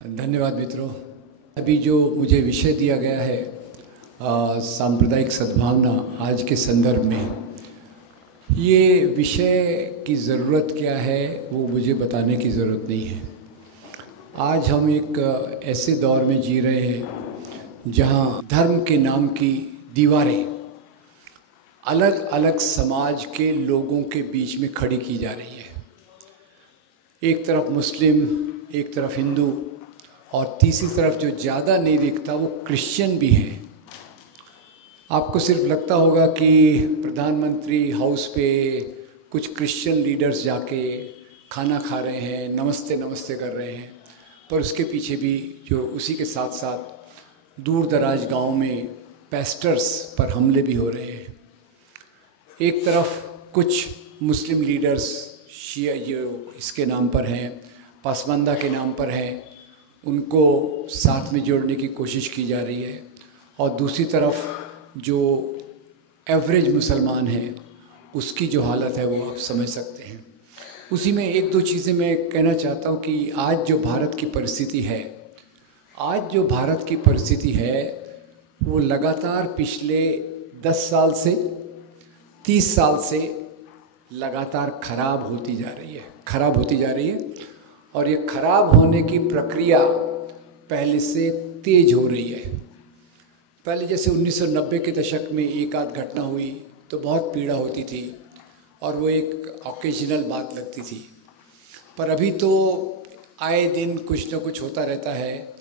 धन्यवाद मित्रों। अभी जो मुझे विषय दिया गया है सांप्रदायिक सद्भावना आज के संदर्भ में, ये विषय की ज़रूरत क्या है वो मुझे बताने की ज़रूरत नहीं है। आज हम एक ऐसे दौर में जी रहे हैं जहाँ धर्म के नाम की दीवारें अलग अलग समाज के लोगों के बीच में खड़ी की जा रही है। एक तरफ मुस्लिम, एक तरफ हिंदू, और तीसरी तरफ जो ज़्यादा नहीं दिखता वो क्रिश्चियन भी है। आपको सिर्फ लगता होगा कि प्रधानमंत्री हाउस पे कुछ क्रिश्चियन लीडर्स जाके खाना खा रहे हैं, नमस्ते नमस्ते कर रहे हैं, पर उसके पीछे भी जो उसी के साथ साथ दूर दराज गाँव में पेस्टर्स पर हमले भी हो रहे हैं। एक तरफ कुछ मुस्लिम लीडर्स शिया जो इसके नाम पर हैं, पसमानदा के नाम पर हैं, उनको साथ में जोड़ने की कोशिश की जा रही है, और दूसरी तरफ जो एवरेज मुसलमान हैं उसकी जो हालत है वो आप समझ सकते हैं। उसी में एक दो चीज़ें मैं कहना चाहता हूँ कि आज जो भारत की परिस्थिति है, वो लगातार पिछले 10 साल से 30 साल से लगातार खराब होती जा रही है। और ये खराब होने की प्रक्रिया पहले से तेज हो रही है। पहले जैसे 1990 के दशक में एक आध घटना हुई तो बहुत पीड़ा होती थी और वो एक ऑकेजनल बात लगती थी, पर अभी तो आए दिन कुछ न कुछ होता रहता है।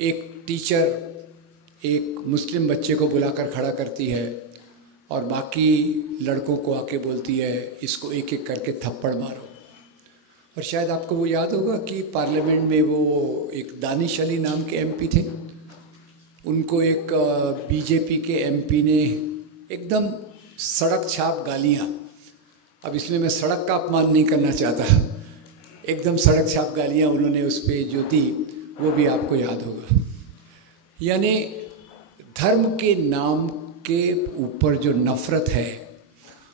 एक टीचर एक मुस्लिम बच्चे को बुलाकर खड़ा करती है और बाकी लड़कों को आके बोलती है इसको एक एक करके थप्पड़ मारो। और शायद आपको वो याद होगा कि पार्लियामेंट में वो एक दानिश अली नाम के एमपी थे, उनको एक बीजेपी के एमपी ने एकदम सड़क छाप गालियाँ, अब इसमें मैं सड़क का अपमान नहीं करना चाहता, एकदम सड़क छाप गालियाँ उन्होंने उस पर जो दी वो भी आपको याद होगा। यानी धर्म के नाम के ऊपर जो नफ़रत है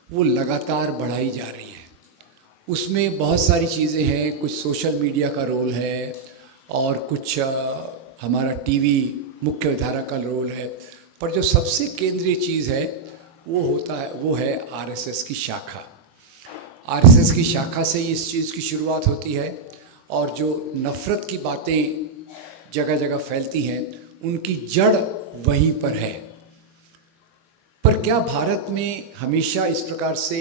वो लगातार बढ़ाई जा रही है। उसमें बहुत सारी चीज़ें हैं, कुछ सोशल मीडिया का रोल है और कुछ हमारा टीवी मुख्य धारा का रोल है, पर जो सबसे केंद्रीय चीज़ है वो है आरएसएस की शाखा। आरएसएस की शाखा से ही इस चीज़ की शुरुआत होती है और जो नफ़रत की बातें जगह जगह फैलती हैं उनकी जड़ वहीं पर है। पर क्या भारत में हमेशा इस प्रकार से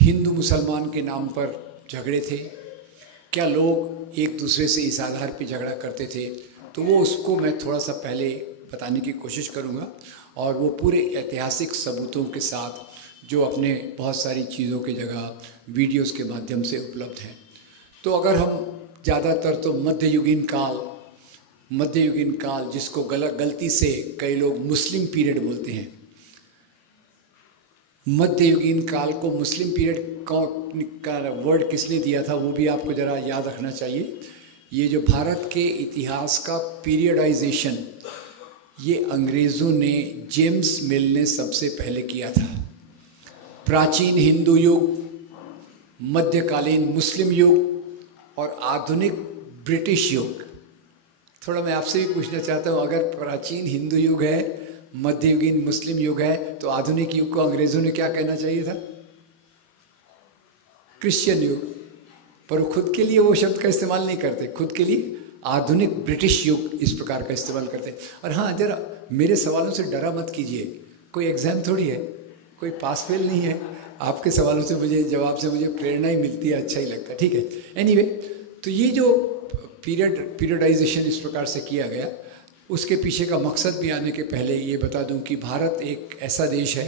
हिंदू मुसलमान के नाम पर झगड़े थे? क्या लोग एक दूसरे से इस आधार पर झगड़ा करते थे? तो वो उसको मैं थोड़ा सा पहले बताने की कोशिश करूँगा, और वो पूरे ऐतिहासिक सबूतों के साथ जो अपने बहुत सारी चीज़ों की जगह वीडियोस के माध्यम से उपलब्ध हैं। तो अगर हम ज़्यादातर तो मध्ययुगीन काल जिसको गलती से कई लोग मुस्लिम पीरियड बोलते हैं, मध्ययुगीन काल को मुस्लिम पीरियड का वर्ड किसने दिया था वो भी आपको ज़रा याद रखना चाहिए। ये जो भारत के इतिहास का पीरियडाइजेशन ये अंग्रेज़ों ने, जेम्स मिल ने सबसे पहले किया था। प्राचीन हिंदू युग, मध्यकालीन मुस्लिम युग और आधुनिक ब्रिटिश युग। थोड़ा मैं आपसे भी पूछना चाहता हूँ, अगर प्राचीन हिंदू युग है, मध्ययुगीन मुस्लिम युग है, तो आधुनिक युग को अंग्रेज़ों ने क्या कहना चाहिए था? क्रिश्चियन युग। पर वो खुद के लिए वो शब्द का इस्तेमाल नहीं करते, खुद के लिए आधुनिक ब्रिटिश युग इस प्रकार का इस्तेमाल करते। और हाँ, जरा मेरे सवालों से डरा मत कीजिए, कोई एग्ज़ाम थोड़ी है, कोई पास फेल नहीं है। आपके सवालों से जवाब से मुझे प्रेरणा ही मिलती है, अच्छा ही लगता है, ठीक है। एनीवे, तो ये जो पीरियडाइजेशन इस प्रकार से किया गया, उसके पीछे का मकसद भी आने के पहले ये बता दूं कि भारत एक ऐसा देश है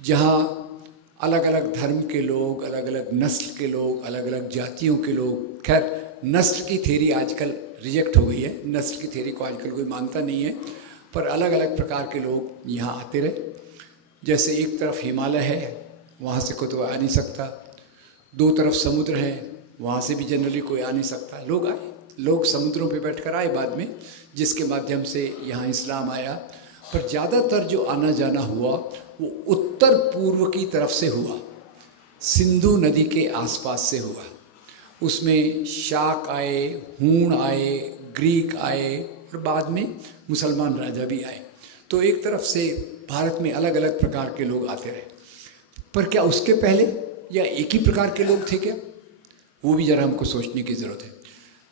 जहाँ अलग अलग धर्म के लोग, अलग अलग नस्ल के लोग, अलग अलग जातियों के लोग, खैर नस्ल की थ्योरी आजकल रिजेक्ट हो गई है, नस्ल की थ्योरी को आजकल कोई मानता नहीं है, पर अलग अलग प्रकार के लोग यहाँ आते रहे। जैसे एक तरफ हिमालय है, वहाँ से कोई तो आ नहीं सकता, दो तरफ समुद्र है, वहाँ से भी जनरली कोई आ नहीं सकता। लोग आए, लोग समुद्रों पे बैठकर आए बाद में, जिसके माध्यम से यहाँ इस्लाम आया। पर ज़्यादातर जो आना जाना हुआ वो उत्तर पूर्व की तरफ से हुआ, सिंधु नदी के आसपास से हुआ। उसमें शाक आए, हूण आए, ग्रीक आए और बाद में मुसलमान राजा भी आए। तो एक तरफ से भारत में अलग अलग प्रकार के लोग आते रहे। पर क्या उसके पहले या एक ही प्रकार के लोग थे क्या? वो भी ज़रा हमको सोचने की ज़रूरत है।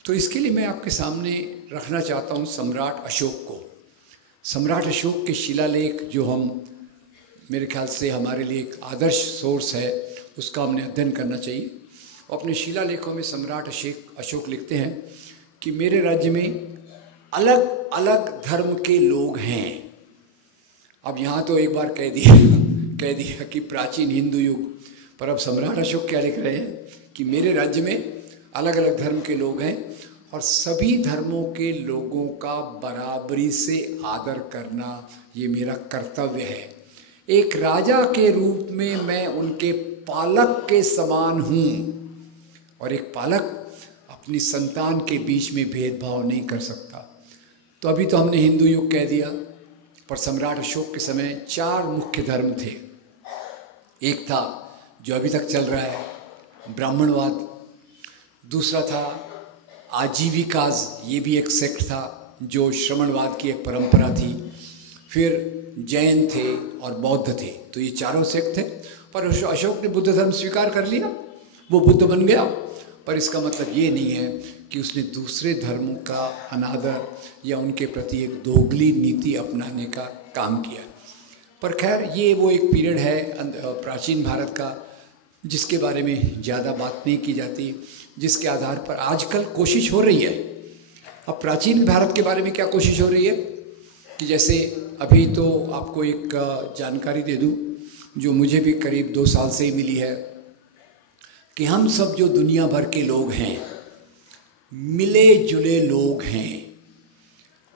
तो इसके लिए मैं आपके सामने रखना चाहता हूँ सम्राट अशोक को। सम्राट अशोक के शिलालेख, जो हम, मेरे ख्याल से हमारे लिए एक आदर्श सोर्स है, उसका हमने अध्ययन करना चाहिए। अपने शिलालेखों में सम्राट अशोक लिखते हैं कि मेरे राज्य में अलग अलग धर्म के लोग हैं। अब यहाँ तो एक बार कह दिया कि प्राचीन हिंदू युग, पर अब सम्राट अशोक क्या लिख रहे हैं कि मेरे राज्य में अलग अलग धर्म के लोग हैं और सभी धर्मों के लोगों का बराबरी से आदर करना ये मेरा कर्तव्य है। एक राजा के रूप में मैं उनके पालक के समान हूँ, और एक पालक अपनी संतान के बीच में भेदभाव नहीं कर सकता। तो अभी तो हमने हिंदू युग कह दिया, पर सम्राट अशोक के समय 4 मुख्य धर्म थे। एक था जो अभी तक चल रहा है, ब्राह्मणवाद। दूसरा था आजीविकाज, ये भी एक सेक्ट था जो श्रमणवाद की एक परंपरा थी। फिर जैन थे और बौद्ध थे। तो ये चारों सेक्ट थे। पर अशोक ने बुद्ध धर्म स्वीकार कर लिया, वो बुद्ध बन गया। पर इसका मतलब ये नहीं है कि उसने दूसरे धर्मों का अनादर या उनके प्रति एक दोगली नीति अपनाने का काम किया। पर खैर, ये वो एक पीरियड है प्राचीन भारत का जिसके बारे में ज़्यादा बात नहीं की जाती, जिसके आधार पर आजकल कोशिश हो रही है। अब प्राचीन भारत के बारे में क्या कोशिश हो रही है कि जैसे अभी तो आपको एक जानकारी दे दूं जो मुझे भी करीब 2 साल से ही मिली है कि हम सब जो दुनिया भर के लोग हैं, मिले जुले लोग हैं।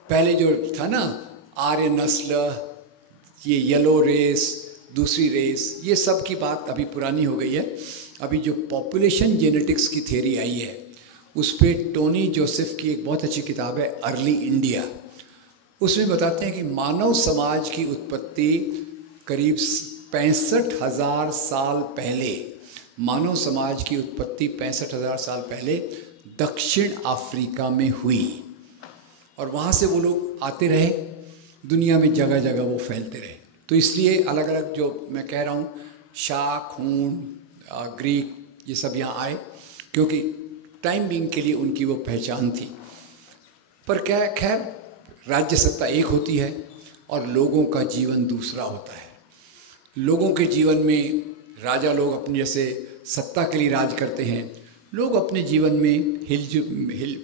पहले जो था ना आर्य नस्ल, ये येलो रेस, दूसरी रेस, ये सब की बात अभी पुरानी हो गई है। अभी जो पॉपुलेशन जेनेटिक्स की थ्योरी आई है, उस पर टोनी जोसेफ की एक बहुत अच्छी किताब है अर्ली इंडिया। उसमें बताते हैं कि मानव समाज की उत्पत्ति करीब 65,000 साल पहले, मानव समाज की उत्पत्ति 65,000 साल पहले दक्षिण अफ्रीका में हुई। और वहाँ से वो लोग आते रहे, दुनिया में जगह जगह वो फैलते रहे। तो इसलिए अलग अलग जो मैं कह रहा हूँ, शाक, हूण, ग्रीक, ये सब यहाँ आए क्योंकि टाइम बीइंग के लिए उनकी वो पहचान थी। पर क्या, खैर, राज्य सत्ता एक होती है और लोगों का जीवन दूसरा होता है। लोगों के जीवन में राजा लोग अपनी जैसे सत्ता के लिए राज करते हैं, लोग अपने जीवन में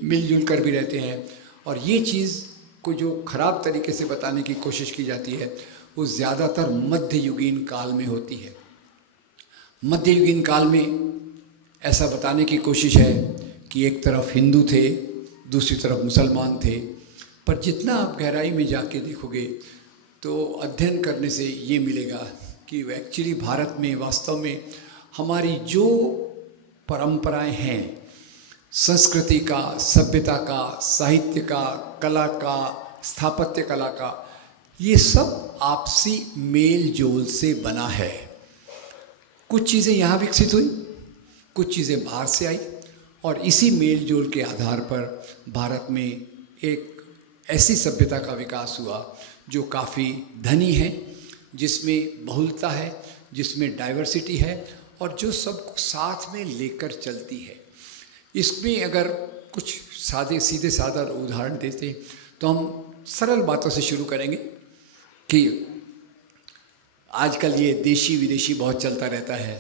मिलजुल कर भी रहते हैं। और ये चीज़ को जो खराब तरीके से बताने की कोशिश की जाती है वो ज़्यादातर मध्ययुगीन काल में होती है। मध्ययुगीन काल में ऐसा बताने की कोशिश है कि एक तरफ हिंदू थे, दूसरी तरफ मुसलमान थे। पर जितना आप गहराई में जाके देखोगे तो अध्ययन करने से ये मिलेगा कि एक्चुअली भारत में वास्तव में हमारी जो परंपराएं हैं, संस्कृति का, सभ्यता का, साहित्य का, कला का, स्थापत्य कला का, ये सब आपसी मेल जोल से बना है। कुछ चीज़ें यहाँ विकसित हुई, कुछ चीज़ें बाहर से आई, और इसी मेल जोल के आधार पर भारत में एक ऐसी सभ्यता का विकास हुआ जो काफ़ी धनी है, जिसमें बहुलता है, जिसमें डाइवर्सिटी है और जो सबको साथ में लेकर चलती है। इसमें अगर कुछ सीधे साधा उदाहरण देते तो हम सरल बातों से शुरू करेंगे कि आजकल ये देशी विदेशी बहुत चलता रहता है।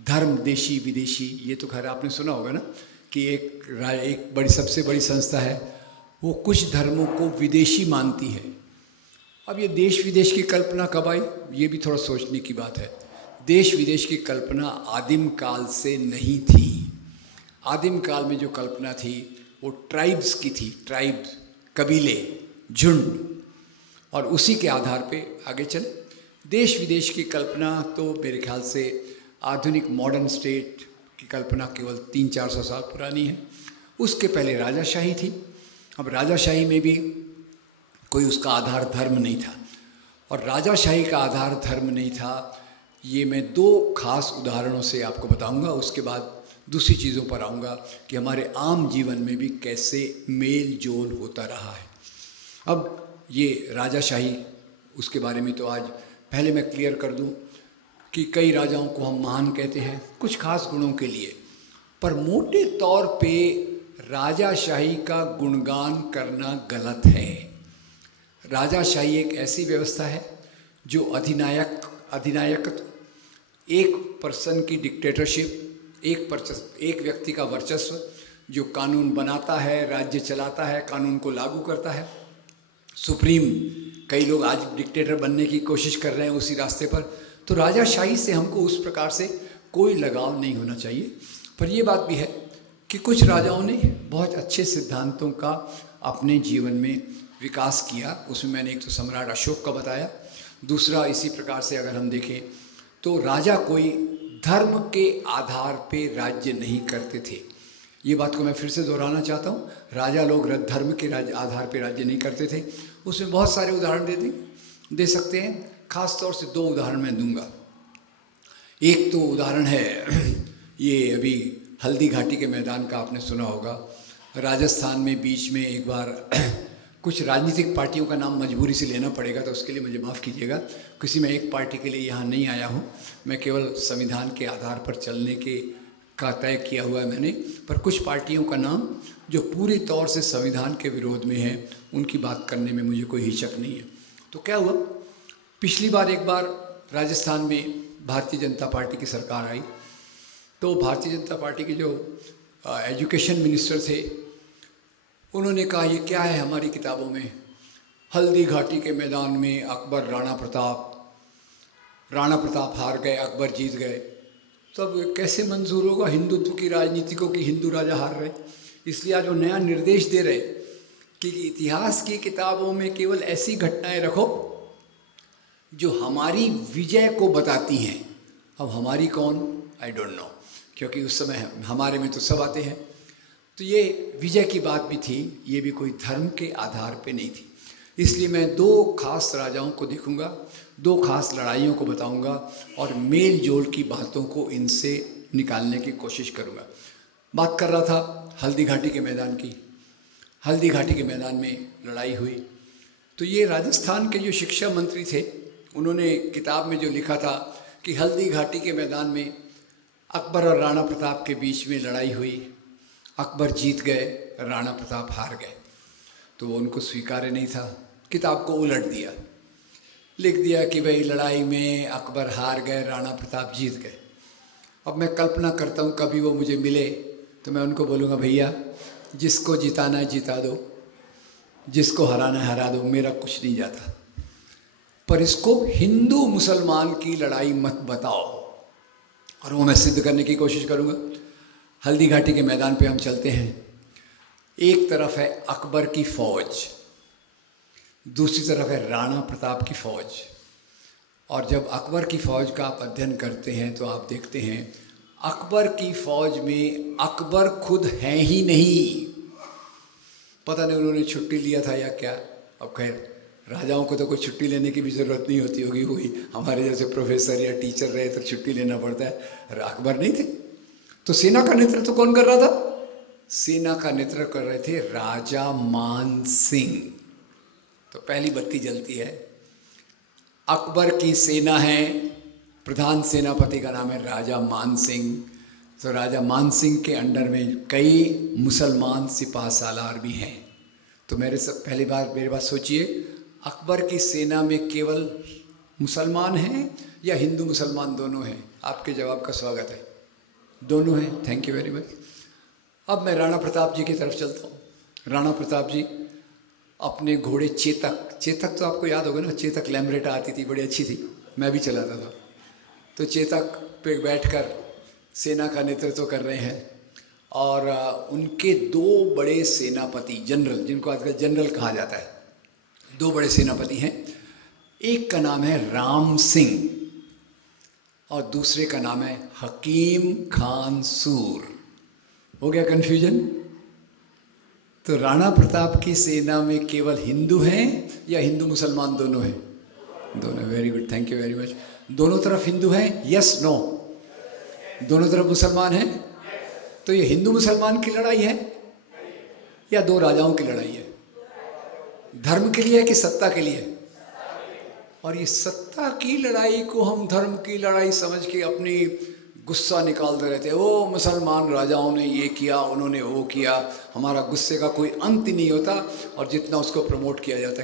धर्म देशी विदेशी, ये तो खैर आपने सुना होगा ना कि एक बड़ी, सबसे बड़ी संस्था है, वो कुछ धर्मों को विदेशी मानती है। अब ये देश विदेश की कल्पना कब आई, ये भी थोड़ा सोचने की बात है। देश विदेश की कल्पना आदिम काल से नहीं थी। आदिम काल में जो कल्पना थी वो ट्राइब्स की थी, ट्राइब्स, कबीले, झुंड, और उसी के आधार पे आगे चले। देश विदेश की कल्पना तो मेरे ख्याल से आधुनिक मॉडर्न स्टेट की कल्पना केवल 300-400 साल पुरानी है। उसके पहले राजाशाही थी। अब राजाशाही में भी कोई उसका आधार धर्म नहीं था, और राजाशाही का आधार धर्म नहीं था। ये मैं 2 खास उदाहरणों से आपको बताऊंगा, उसके बाद दूसरी चीज़ों पर आऊँगा कि हमारे आम जीवन में भी कैसे मेल जोल होता रहा है। अब ये राजाशाही, उसके बारे में तो आज पहले मैं क्लियर कर दूं कि कई राजाओं को हम महान कहते हैं कुछ खास गुणों के लिए, पर मोटे तौर पे राजाशाही का गुणगान करना गलत है। राजाशाही एक ऐसी व्यवस्था है जो अधिनायकत्व, एक पर्सन की डिक्टेटरशिप, एक व्यक्ति का वर्चस्व, जो कानून बनाता है, राज्य चलाता है, कानून को लागू करता है, सुप्रीम। कई लोग आज डिक्टेटर बनने की कोशिश कर रहे हैं उसी रास्ते पर। तो राजाशाही से हमको उस प्रकार से कोई लगाव नहीं होना चाहिए। पर यह बात भी है कि कुछ राजाओं ने बहुत अच्छे सिद्धांतों का अपने जीवन में विकास किया। उसमें मैंने एक तो सम्राट अशोक का बताया, दूसरा इसी प्रकार से अगर हम देखें तो राजा कोई धर्म के आधार पे राज्य नहीं करते थे। ये बात को मैं फिर से दोहराना चाहता हूँ, राजा लोग धर्म के आधार पे राज्य नहीं करते थे। उसमें बहुत सारे उदाहरण दे सकते हैं, खास तौर से 2 उदाहरण मैं दूंगा। एक तो उदाहरण है ये अभी हल्दी घाटी के मैदान का, आपने सुना होगा। राजस्थान में बीच में एक बार कुछ राजनीतिक पार्टियों का नाम मजबूरी से लेना पड़ेगा, तो उसके लिए मुझे माफ़ कीजिएगा। किसी मैं एक पार्टी के लिए यहाँ नहीं आया हूँ, मैं केवल संविधान के आधार पर चलने का तय किया हुआ है मैंने। पर कुछ पार्टियों का नाम जो पूरी तौर से संविधान के विरोध में है, उनकी बात करने में मुझे कोई हिचक नहीं है। तो क्या हुआ, पिछली बार एक बार राजस्थान में भारतीय जनता पार्टी की सरकार आई, तो भारतीय जनता पार्टी के जो एजुकेशन मिनिस्टर थे, उन्होंने कहा ये क्या है हमारी किताबों में, हल्दी घाटी के मैदान में अकबर राणा प्रताप हार गए, अकबर जीत गए। तब कैसे मंजूर होगा, हिंदुत्व की राजनीति को कि हिंदू राजा हार रहे। इसलिए आज वो नया निर्देश दे रहे कि इतिहास की किताबों में केवल ऐसी घटनाएं रखो जो हमारी विजय को बताती हैं। अब हमारी कौन, आई डोंट नो, क्योंकि उस समय हमारे में तो सब आते हैं। तो ये विजय की बात भी थी, ये भी कोई धर्म के आधार पे नहीं थी। इसलिए मैं 2 खास राजाओं को देखूंगा, 2 खास लड़ाइयों को बताऊंगा और मेल जोल की बातों को इनसे निकालने की कोशिश करूंगा। बात कर रहा था हल्दी घाटी के मैदान की। हल्दी घाटी के मैदान में लड़ाई हुई, तो ये राजस्थान के जो शिक्षा मंत्री थे, उन्होंने किताब में जो लिखा था कि हल्दी घाटी के मैदान में अकबर और राणा प्रताप के बीच में लड़ाई हुई, अकबर जीत गए, राणा प्रताप हार गए। तो वो उनको स्वीकार्य नहीं था, किताब को उलट दिया, लिख दिया कि भाई लड़ाई में अकबर हार गए, राणा प्रताप जीत गए। अब मैं कल्पना करता हूँ कभी वो मुझे मिले तो मैं उनको बोलूँगा, भैया जिसको जिताना है जिता दो, जिसको हराना है हरा दो, मेरा कुछ नहीं जाता, पर इसको हिंदू मुसलमान की लड़ाई मत बताओ। और वो मैं सिद्ध करने की कोशिश करूँगा। हल्दी घाटी के मैदान पे हम चलते हैं। एक तरफ है अकबर की फौज, दूसरी तरफ है राणा प्रताप की फौज। और जब अकबर की फौज का आप अध्ययन करते हैं तो आप देखते हैं अकबर की फौज में अकबर खुद हैं ही नहीं। पता नहीं उन्होंने छुट्टी लिया था या क्या। अब खैर राजाओं को तो कोई छुट्टी लेने की भी ज़रूरत नहीं होती होगी, कोई हमारे जैसे प्रोफेसर या टीचर रहे तो छुट्टी लेना पड़ता है। अकबर नहीं थे। तो सेना का नेतृत्व कौन कर रहा था? सेना का नेतृत्व कर रहे थे राजा मान सिंह। तो पहली बत्ती जलती है। अकबर की सेना है, प्रधान सेनापति का नाम है राजा मान सिंह। तो राजा मान सिंह के अंडर में कई मुसलमान सिपाह सालार भी हैं। तो मेरी बात सोचिए, अकबर की सेना में केवल मुसलमान हैं या हिंदू मुसलमान दोनों हैं? आपके जवाब का स्वागत है, दोनों हैं। Thank you very much. अब मैं राणा प्रताप जी की तरफ चलता हूँ। राणा प्रताप जी अपने घोड़े चेतक तो आपको याद होगा ना, चेतक लैम्ब्रेटा आती थी, बड़ी अच्छी थी, मैं भी चलाता था। तो चेतक पे बैठकर सेना का नेतृत्व कर रहे हैं। और उनके 2 बड़े सेनापति, जनरल, जिनको आजकल जनरल कहा जाता है, 2 बड़े सेनापति हैं। एक का नाम है राम सिंह और दूसरे का नाम है हकीम खान सूर। हो गया कन्फ्यूजन? तो राणा प्रताप की सेना में केवल हिंदू हैं या हिंदू मुसलमान दोनों हैं? दोनों। Very good, thank you very much. दोनों तरफ हिंदू हैं? Yes no? दोनों तरफ मुसलमान हैं? तो ये हिंदू मुसलमान की लड़ाई है या दो राजाओं की लड़ाई है? धर्म के लिए है कि सत्ता के लिए? और ये सत्ता की लड़ाई को हम धर्म की लड़ाई समझ के अपनी गुस्सा निकालते रहते हैं। ओ मुसलमान राजाओं ने ये किया, उन्होंने वो किया। हमारा गुस्से का कोई अंत ही नहीं होता और जितना उसको प्रमोट किया जाता।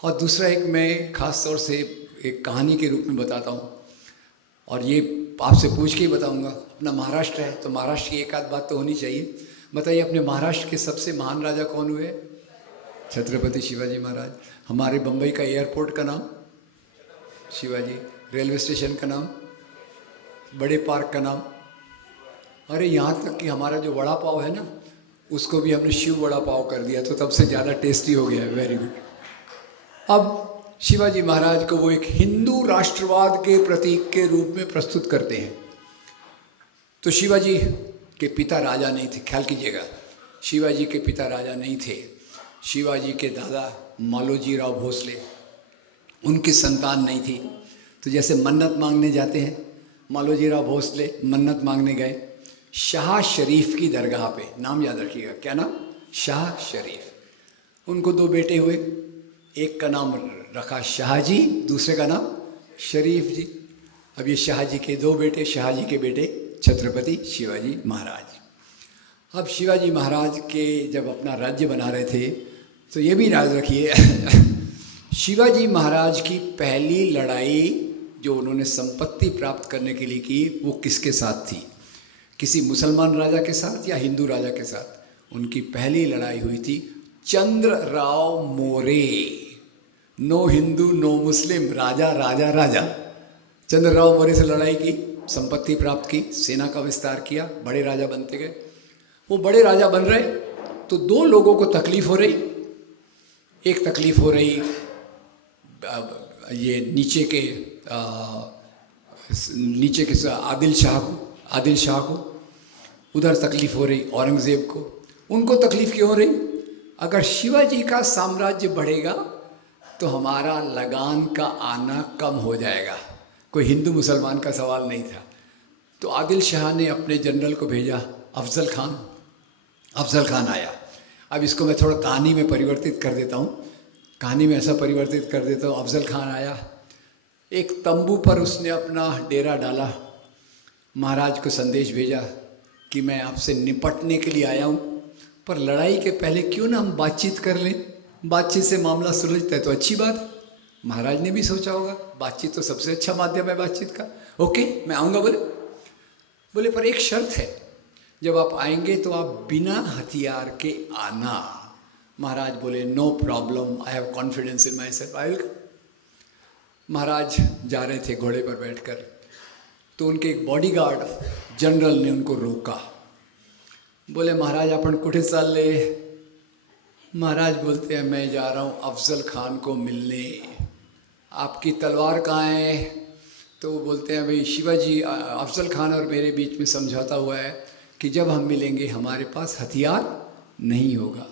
और दूसरा एक मैं ख़ास तौर से एक कहानी के रूप में बताता हूँ, और ये आपसे पूछ के ही बताऊँगा। अपना महाराष्ट्र है तो महाराष्ट्र की एक आध बात तो होनी चाहिए। बताइए, अपने महाराष्ट्र के सबसे महान राजा कौन हुए? छत्रपति शिवाजी महाराज। हमारे बम्बई का एयरपोर्ट का नाम शिवाजी, रेलवे स्टेशन का नाम, बड़े पार्क का नाम। अरे यहाँ तक कि हमारा जो वड़ा पाव है ना, उसको भी हमने शिव वड़ा पाव कर दिया, तो तब से ज़्यादा टेस्टी हो गया है। Very good. अब शिवाजी महाराज को वो एक हिंदू राष्ट्रवाद के प्रतीक के रूप में प्रस्तुत करते हैं। तो शिवाजी के पिता राजा नहीं थे, ख्याल कीजिएगा, शिवाजी के पिता राजा नहीं थे। शिवाजी के दादा मालोजी राव भोसले, उनकी संतान नहीं थी। तो जैसे मन्नत मांगने जाते हैं, मालोजी राव भोसले मन्नत मांगने गए शाह शरीफ की दरगाह पे। नाम याद रखिएगा, क्या नाम? शाह शरीफ। उनको दो बेटे हुए, एक का नाम रखा शाहजी, दूसरे का नाम शरीफ जी। अब ये शाहजी के दो बेटे, शाहजी के बेटे छत्रपति शिवाजी महाराज। अब शिवाजी महाराज के जब अपना राज्य बना रहे थे, तो ये भी याद रखिए शिवाजी महाराज की पहली लड़ाई जो उन्होंने संपत्ति प्राप्त करने के लिए की, वो किसके साथ थी? किसी मुसलमान राजा के साथ या हिंदू राजा के साथ? उनकी पहली लड़ाई हुई थी चंद्रराव मोरे। नो हिंदू नो मुस्लिम, राजा राजा राजा। चंद्रराव मोरे से लड़ाई की, संपत्ति प्राप्त की, सेना का विस्तार किया, बड़े राजा बनते गए। वो बड़े राजा बन रहे तो दो लोगों को तकलीफ हो रही। एक तकलीफ हो रही ये नीचे के आदिल शाह को, उधर तकलीफ हो रही औरंगज़ेब को। उनको तकलीफ क्यों हो रही? अगर शिवाजी का साम्राज्य बढ़ेगा तो हमारा लगान का आना कम हो जाएगा। कोई हिंदू मुसलमान का सवाल नहीं था। तो आदिल शाह ने अपने जनरल को भेजा अफजल खान। अफजल खान आया। अब इसको मैं थोड़ा कहानी में परिवर्तित कर देता हूँ, कहानी में ऐसा परिवर्तित कर देता हूँ। अफजल खान आया, एक तंबू पर उसने अपना डेरा डाला, महाराज को संदेश भेजा कि मैं आपसे निपटने के लिए आया हूँ, पर लड़ाई के पहले क्यों ना हम बातचीत कर लें, बातचीत से मामला सुलझता है तो अच्छी बात। महाराज ने भी सोचा होगा बातचीत तो सबसे अच्छा माध्यम है बातचीत का। ओके, मैं आऊँगा। बोले पर एक शर्त है, जब आप आएंगे तो आप बिना हथियार के आना। महाराज बोले no problem, I have confidence in myself, I will. Maharaj जा रहे थे घोड़े पर बैठकर, तो उनके एक बॉडीगार्ड जनरल ने उनको रोका। बोले महाराज आपण कुठे चालले? महाराज बोलते हैं मैं जा रहा हूँ अफजल खान को मिलने। आपकी तलवार कहाँ है? तो वो बोलते हैं भाई शिवाजी, अफजल खान और मेरे बीच में समझौता हुआ है कि जब हम मिलेंगे हमारे पास हथियार नहीं होगा।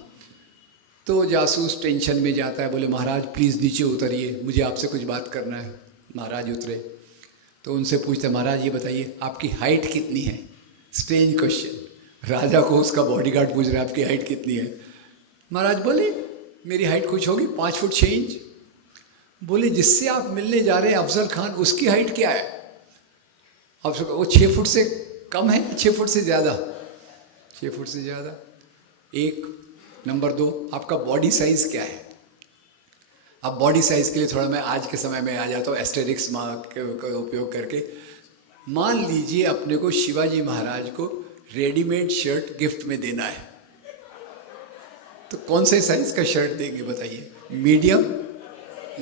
तो जासूस टेंशन में जाता है, बोले महाराज प्लीज़ नीचे उतरिए, मुझे आपसे कुछ बात करना है। महाराज उतरे तो उनसे पूछते महाराज ये बताइए आपकी हाइट कितनी है? स्ट्रेंज क्वेश्चन, राजा को उसका बॉडीगार्ड पूछ रहा है आपकी हाइट कितनी है। महाराज बोले मेरी हाइट कुछ होगी 5 फुट 6 इंच। बोले जिससे आप मिलने जा रहे हैं अफजल खान, उसकी हाइट क्या है? अब वो 6 फुट से कम है, 6 फुट से ज़्यादा? 6 फुट से ज़्यादा। एक नंबर 2, आपका बॉडी साइज़ क्या है? अब बॉडी साइज़ के लिए थोड़ा मैं आज के समय में आ जाता हूँ एस्टेरिक्स मार्क का उपयोग करके। मान लीजिए अपने को शिवाजी महाराज को रेडीमेड शर्ट गिफ्ट में देना है, तो कौन से साइज़ का शर्ट देंगे बताइए? मीडियम,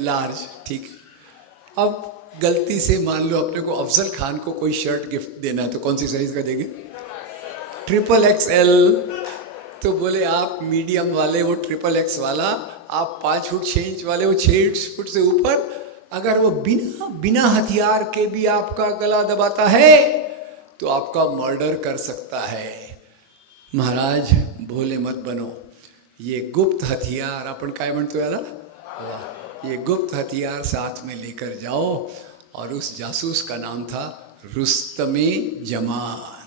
लार्ज, ठीक है। अब गलती से मान लो अपने को अफजल खान को कोई शर्ट गिफ्ट देना है, तो कौन सी साइज़ का देंगे? XXL। तो बोले आप मीडियम वाले वो XXX वाला, आप 5 फुट 6 इंच वाले वो 6 फुट से ऊपर, अगर वो बिना हथियार के भी आपका गला दबाता है तो आपका मर्डर कर सकता है। महाराज भोले मत बनो, ये गुप्त हथियार अपन काय म्हणतो याला, ये गुप्त हथियार साथ में लेकर जाओ। और उस जासूस का नाम था रुस्तमे जमान।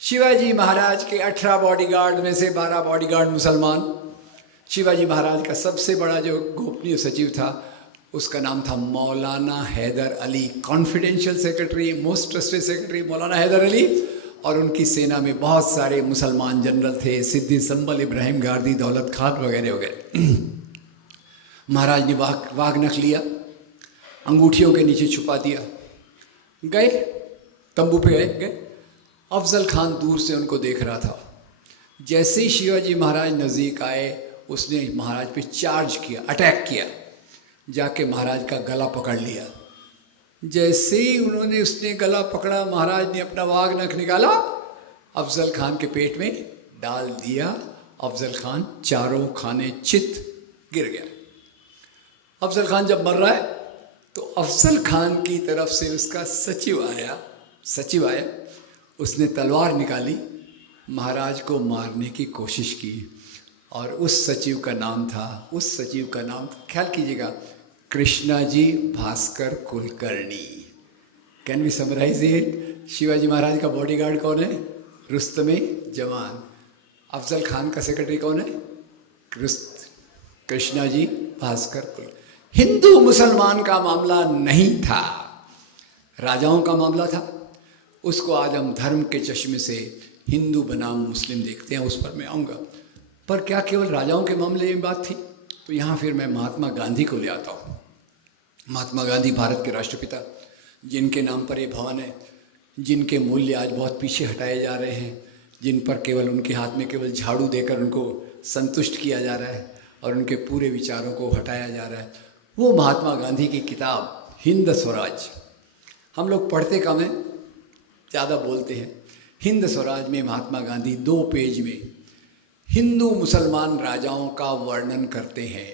शिवाजी महाराज के 18 बॉडीगार्ड में से 12 बॉडीगार्ड मुसलमान। शिवाजी महाराज का सबसे बड़ा जो गोपनीय सचिव था उसका नाम था Maulana Haider Ali, confidential secretary, most trusted secretary Maulana Haider Ali. और उनकी सेना में बहुत सारे मुसलमान जनरल थे, सिद्दी संबल, इब्राहिम गारदी, दौलत खान वगैरह वगैरह। महाराज ने वाघ नख लिया, अंगूठियों के नीचे छुपा दिया, गए तंबू पे गए। अफजल खान दूर से उनको देख रहा था। जैसे ही शिवाजी महाराज नज़दीक आए उसने महाराज पे चार्ज किया, अटैक किया, जाके महाराज का गला पकड़ लिया। जैसे ही उसने गला पकड़ा, महाराज ने अपना वाघ नख निकाला, अफजल खान के पेट में डाल दिया। अफजल खान चारों खाने चित गिर गया। अफजल खान जब मर रहा है तो अफजल खान की तरफ से उसका सचिव आया, उसने तलवार निकाली, महाराज को मारने की कोशिश की। और उस सचिव का नाम था, ख्याल कीजिएगा, Krishnaji Bhaskar Kulkarni. Can we summarise it? Shivaji Maharaj का बॉडीगार्ड कौन है? रुस्तमे जमान। अफजल खान का सेक्रेटरी कौन है? कृष्णाजी भास्कर कुलकर्णी। हिंदू मुसलमान का मामला नहीं था, राजाओं का मामला था। उसको आज हम धर्म के चश्मे से हिंदू बनाम मुस्लिम देखते हैं, उस पर मैं आऊँगा। पर क्या केवल राजाओं के मामले में बात थी? तो यहाँ फिर मैं महात्मा गांधी को ले आता हूँ। महात्मा गांधी भारत के राष्ट्रपिता, जिनके नाम पर ये भवन है, जिनके मूल्य आज बहुत पीछे हटाए जा रहे हैं, जिन पर केवल उनके हाथ में केवल झाड़ू देकर उनको संतुष्ट किया जा रहा है और उनके पूरे विचारों को हटाया जा रहा है। वो महात्मा गांधी की किताब हिंद स्वराज, हम लोग पढ़ते कम हैं, ज़्यादा बोलते हैं। हिंद स्वराज में महात्मा गांधी 2 पेज में हिंदू मुसलमान राजाओं का वर्णन करते हैं।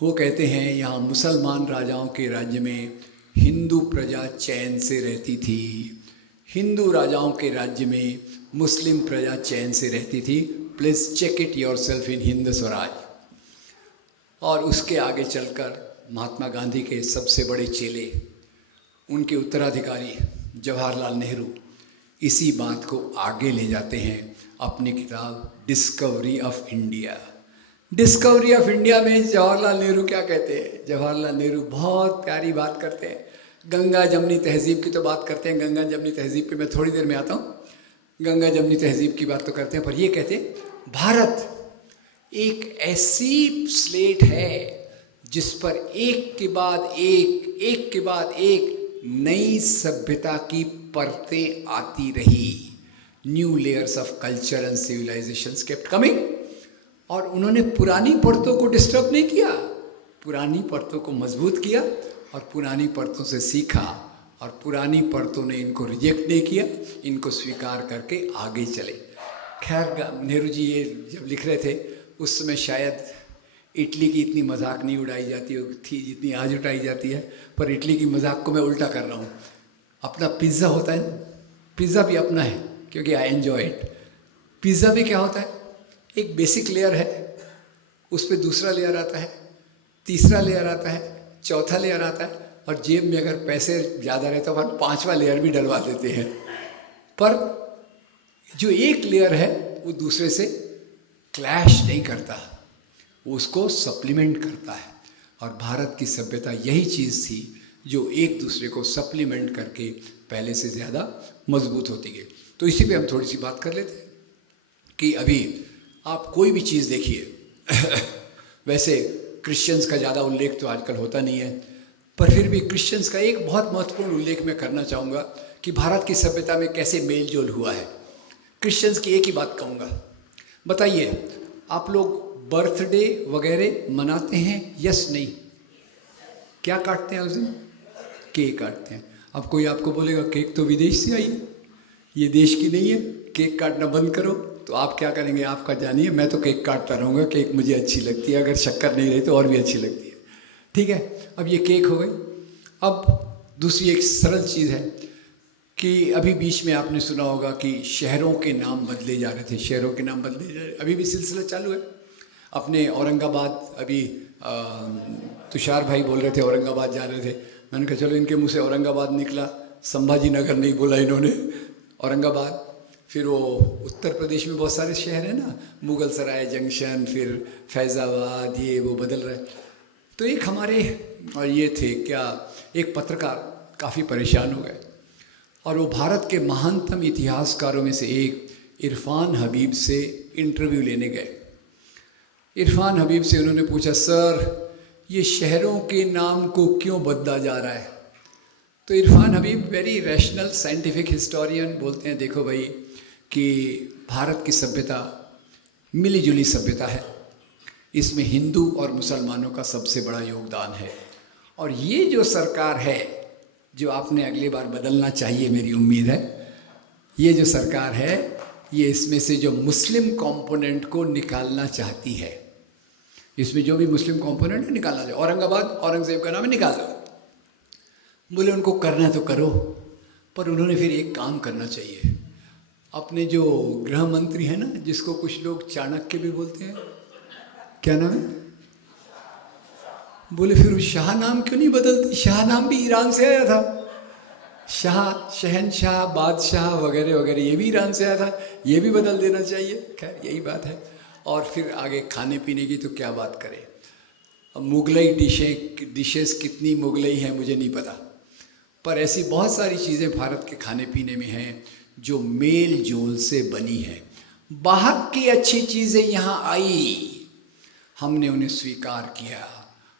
वो कहते हैं यहाँ मुसलमान राजाओं के राज्य में हिंदू प्रजा चैन से रहती थी, हिंदू राजाओं के राज्य में मुस्लिम प्रजा चैन से रहती थी। Please check it yourself in Hind Swaraj. और उसके आगे चलकर महात्मा गांधी के सबसे बड़े चेले, उनके उत्तराधिकारी जवाहरलाल नेहरू, इसी बात को आगे ले जाते हैं अपनी किताब discovery of India. Discovery of India में जवाहरलाल नेहरू क्या कहते हैं? जवाहरलाल नेहरू बहुत प्यारी बात करते हैं। गंगा जमनी तहजीब की तो बात करते हैं, गंगा जमनी तहजीब पे मैं थोड़ी देर में आता हूँ। गंगा जमनी तहजीब की बात तो करते हैं, पर ये कहते हैं भारत एक ऐसी स्लेट है जिस पर एक के बाद एक नई सभ्यता की परतें आती रही। New layers of culture and civilisations kept coming. और उन्होंने पुरानी परतों को डिस्टर्ब नहीं किया, पुरानी परतों को मजबूत किया और पुरानी परतों से सीखा, और पुरानी परतों ने इनको रिजेक्ट नहीं किया, इनको स्वीकार करके आगे चले। खैर, नेहरू जी ये जब लिख रहे थे उस समय शायद इटली की इतनी मजाक नहीं उड़ाई जाती थी जितनी आज उड़ाई जाती है, पर इटली की मजाक को मैं उल्टा कर रहा हूँ। अपना पिज़्ज़ा होता है ना, पिज़्ज़ा भी अपना है क्योंकि आई एन्जॉय इट। पिज़्ज़ा भी क्या होता है? एक बेसिक लेयर है, उस पर दूसरा लेयर आता है, तीसरा लेयर आता है, चौथा लेयर आता है, और जेब में अगर पैसे ज़्यादा रहते तो अपन 5वां लेयर भी डलवा देते हैं। पर जो एक लेयर है वो दूसरे से क्लैश नहीं करता, वो उसको सप्लीमेंट करता है। और भारत की सभ्यता यही चीज़ थी जो एक दूसरे को सप्लीमेंट करके पहले से ज़्यादा मजबूत होती गई। तो इसी पे हम थोड़ी सी बात कर लेते हैं कि अभी आप कोई भी चीज़ देखिए वैसे क्रिश्चियंस का ज़्यादा उल्लेख तो आजकल होता नहीं है, पर फिर भी क्रिश्चियंस का एक बहुत महत्वपूर्ण उल्लेख मैं करना चाहूँगा कि भारत की सभ्यता में कैसे मेल जोल हुआ है। क्रिश्चियंस की एक ही बात कहूँगा, बताइए आप लोग बर्थडे वगैरह मनाते हैं? यस नहीं? क्या काटते हैं उस दिन? केक काटते हैं। अब कोई आपको बोलेगा केक तो विदेश से आई है, ये देश की नहीं है, केक काटना बंद करो, तो आप क्या करेंगे? आपका जानिए, मैं तो केक काटता रहूँगा, केक मुझे अच्छी लगती है, अगर शक्कर नहीं रही तो और भी अच्छी लगती है। ठीक है, अब ये केक हो गई। अब दूसरी एक सरल चीज़ है कि अभी बीच में आपने सुना होगा कि शहरों के नाम बदले जा रहे थे, शहरों के नाम बदले जा रहे, अभी भी सिलसिला चालू है। अपने औरंगाबाद, अभी तुषार भाई बोल रहे थे औरंगाबाद जा रहे थे, मैंने कहा चलो इनके मुंह से औरंगाबाद निकला, संभाजी नगर नहीं बोला इन्होंने, औरंगाबाद। फिर वो उत्तर प्रदेश में बहुत सारे शहर हैं ना, मुगल सराय जंक्शन, फिर फैज़ाबाद, ये वो बदल रहे। तो एक हमारे और ये थे क्या, एक पत्रकार काफ़ी परेशान हो गए और वो भारत के महानतम इतिहासकारों में से एक इरफान हबीब से इंटरव्यू लेने गए। इरफान हबीब से उन्होंने पूछा, सर ये शहरों के नाम को क्यों बदला जा रहा है? तो Irfan Habib very rational scientific historian बोलते हैं, देखो भाई कि भारत की सभ्यता मिली जुली सभ्यता है, इसमें हिंदू और मुसलमानों का सबसे बड़ा योगदान है, और ये जो सरकार है जो आपने अगली बार बदलना चाहिए, मेरी उम्मीद है, ये जो सरकार है ये इसमें से जो मुस्लिम कंपोनेंट को निकालना चाहती है, इसमें जो भी मुस्लिम कंपोनेंट है निकालना चाहिए। औरंगाबाद औरंगजेब का नाम है, निकाल दो। बोले उनको करना तो करो, पर उन्होंने फिर एक काम करना चाहिए। अपने जो गृह मंत्री है ना, जिसको कुछ लोग चाणक्य भी बोलते हैं, क्या नाम है, बोले फिर शाह नाम क्यों नहीं बदलती? शाह नाम भी ईरान से आया था, शाह, शहनशाह, बादशाह वगैरह वगैरह, ये भी ईरान से आया था, ये भी बदल देना चाहिए। खैर यही बात है। और फिर आगे खाने पीने की तो क्या बात करें, अब मुगलई डिशेस कितनी मुगलई हैं मुझे नहीं पता, पर ऐसी बहुत सारी चीज़ें भारत के खाने पीने में हैं जो मेल जोल से बनी हैं। बाहर की अच्छी चीज़ें यहाँ आई, हमने उन्हें स्वीकार किया,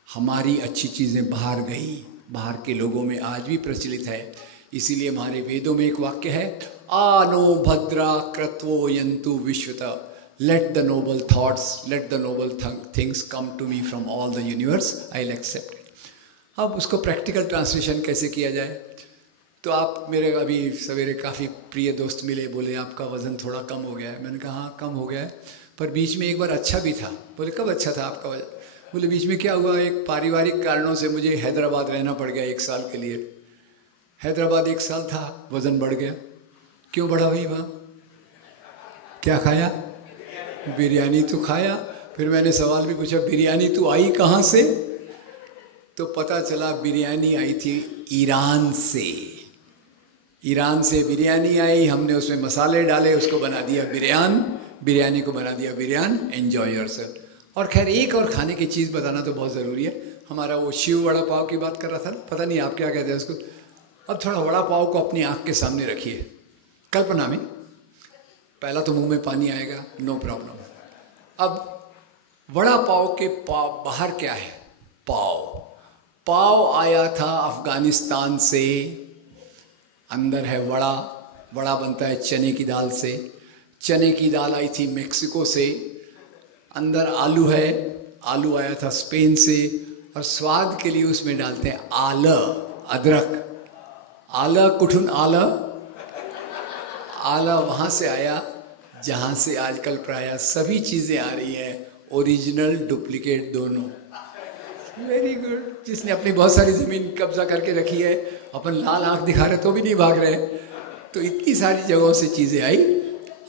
हमारी अच्छी चीज़ें बाहर गई, बाहर के लोगों में आज भी प्रचलित है। इसीलिए हमारे वेदों में एक वाक्य है, आनो भद्रा क्रत्वो यंतु विश्वत, let the noble thoughts, let the noble things come to me from all the universe, I will accept it. अब उसको प्रैक्टिकल ट्रांसलेशन कैसे किया जाए? तो आप मेरे अभी सवेरे काफ़ी प्रिय दोस्त मिले, बोले आपका वज़न थोड़ा कम हो गया है। मैंने कहा हाँ कम हो गया है, पर बीच में एक बार अच्छा भी था। बोले कब अच्छा था आपका वज़न? बोले बीच में क्या हुआ, एक पारिवारिक कारणों से मुझे हैदराबाद रहना पड़ गया 1 साल के लिए। हैदराबाद 1 साल था, वज़न बढ़ गया। क्यों बढ़ा भाई? वहाँ क्या खाया? बिरयानी तो खाया। फिर मैंने सवाल भी पूछा, बिरयानी तो आई कहाँ से? तो पता चला बिरयानी आई थी ईरान से। ईरान से बिरयानी आई, हमने उसमें मसाले डाले, उसको बना दिया बिरयानी को बना दिया बिरयान, एन्जॉय योरसेल्फ। और खैर एक और खाने की चीज़ बताना तो बहुत ज़रूरी है। हमारा वो शिव वड़ा पाव की बात कर रहा था ना, पता नहीं आप क्या कहते हैं उसको। अब थोड़ा वड़ा पाव को अपनी आँख के सामने रखिए, कल्पना में, पहला तो मुंह में पानी आएगा, नो प्रॉब्लम। अब वड़ा पाव के पाव बाहर क्या है? पाव आया था अफ़गानिस्तान से, अंदर है वड़ा, वड़ा बनता है चने की दाल से, चने की दाल आई थी मेक्सिको से, अंदर आलू है, आलू आया था स्पेन से, और स्वाद के लिए उसमें डालते हैं अदरक। आला कुठुन आला वहाँ से आया जहाँ से आजकल प्रायः सभी चीज़ें आ रही हैं, ओरिजिनल डुप्लीकेट दोनों। Very good. जिसने अपनी बहुत सारी ज़मीन कब्जा करके रखी है, अपन लाल आँख दिखा रहे तो भी नहीं भाग रहे। तो इतनी सारी जगहों से चीज़ें आई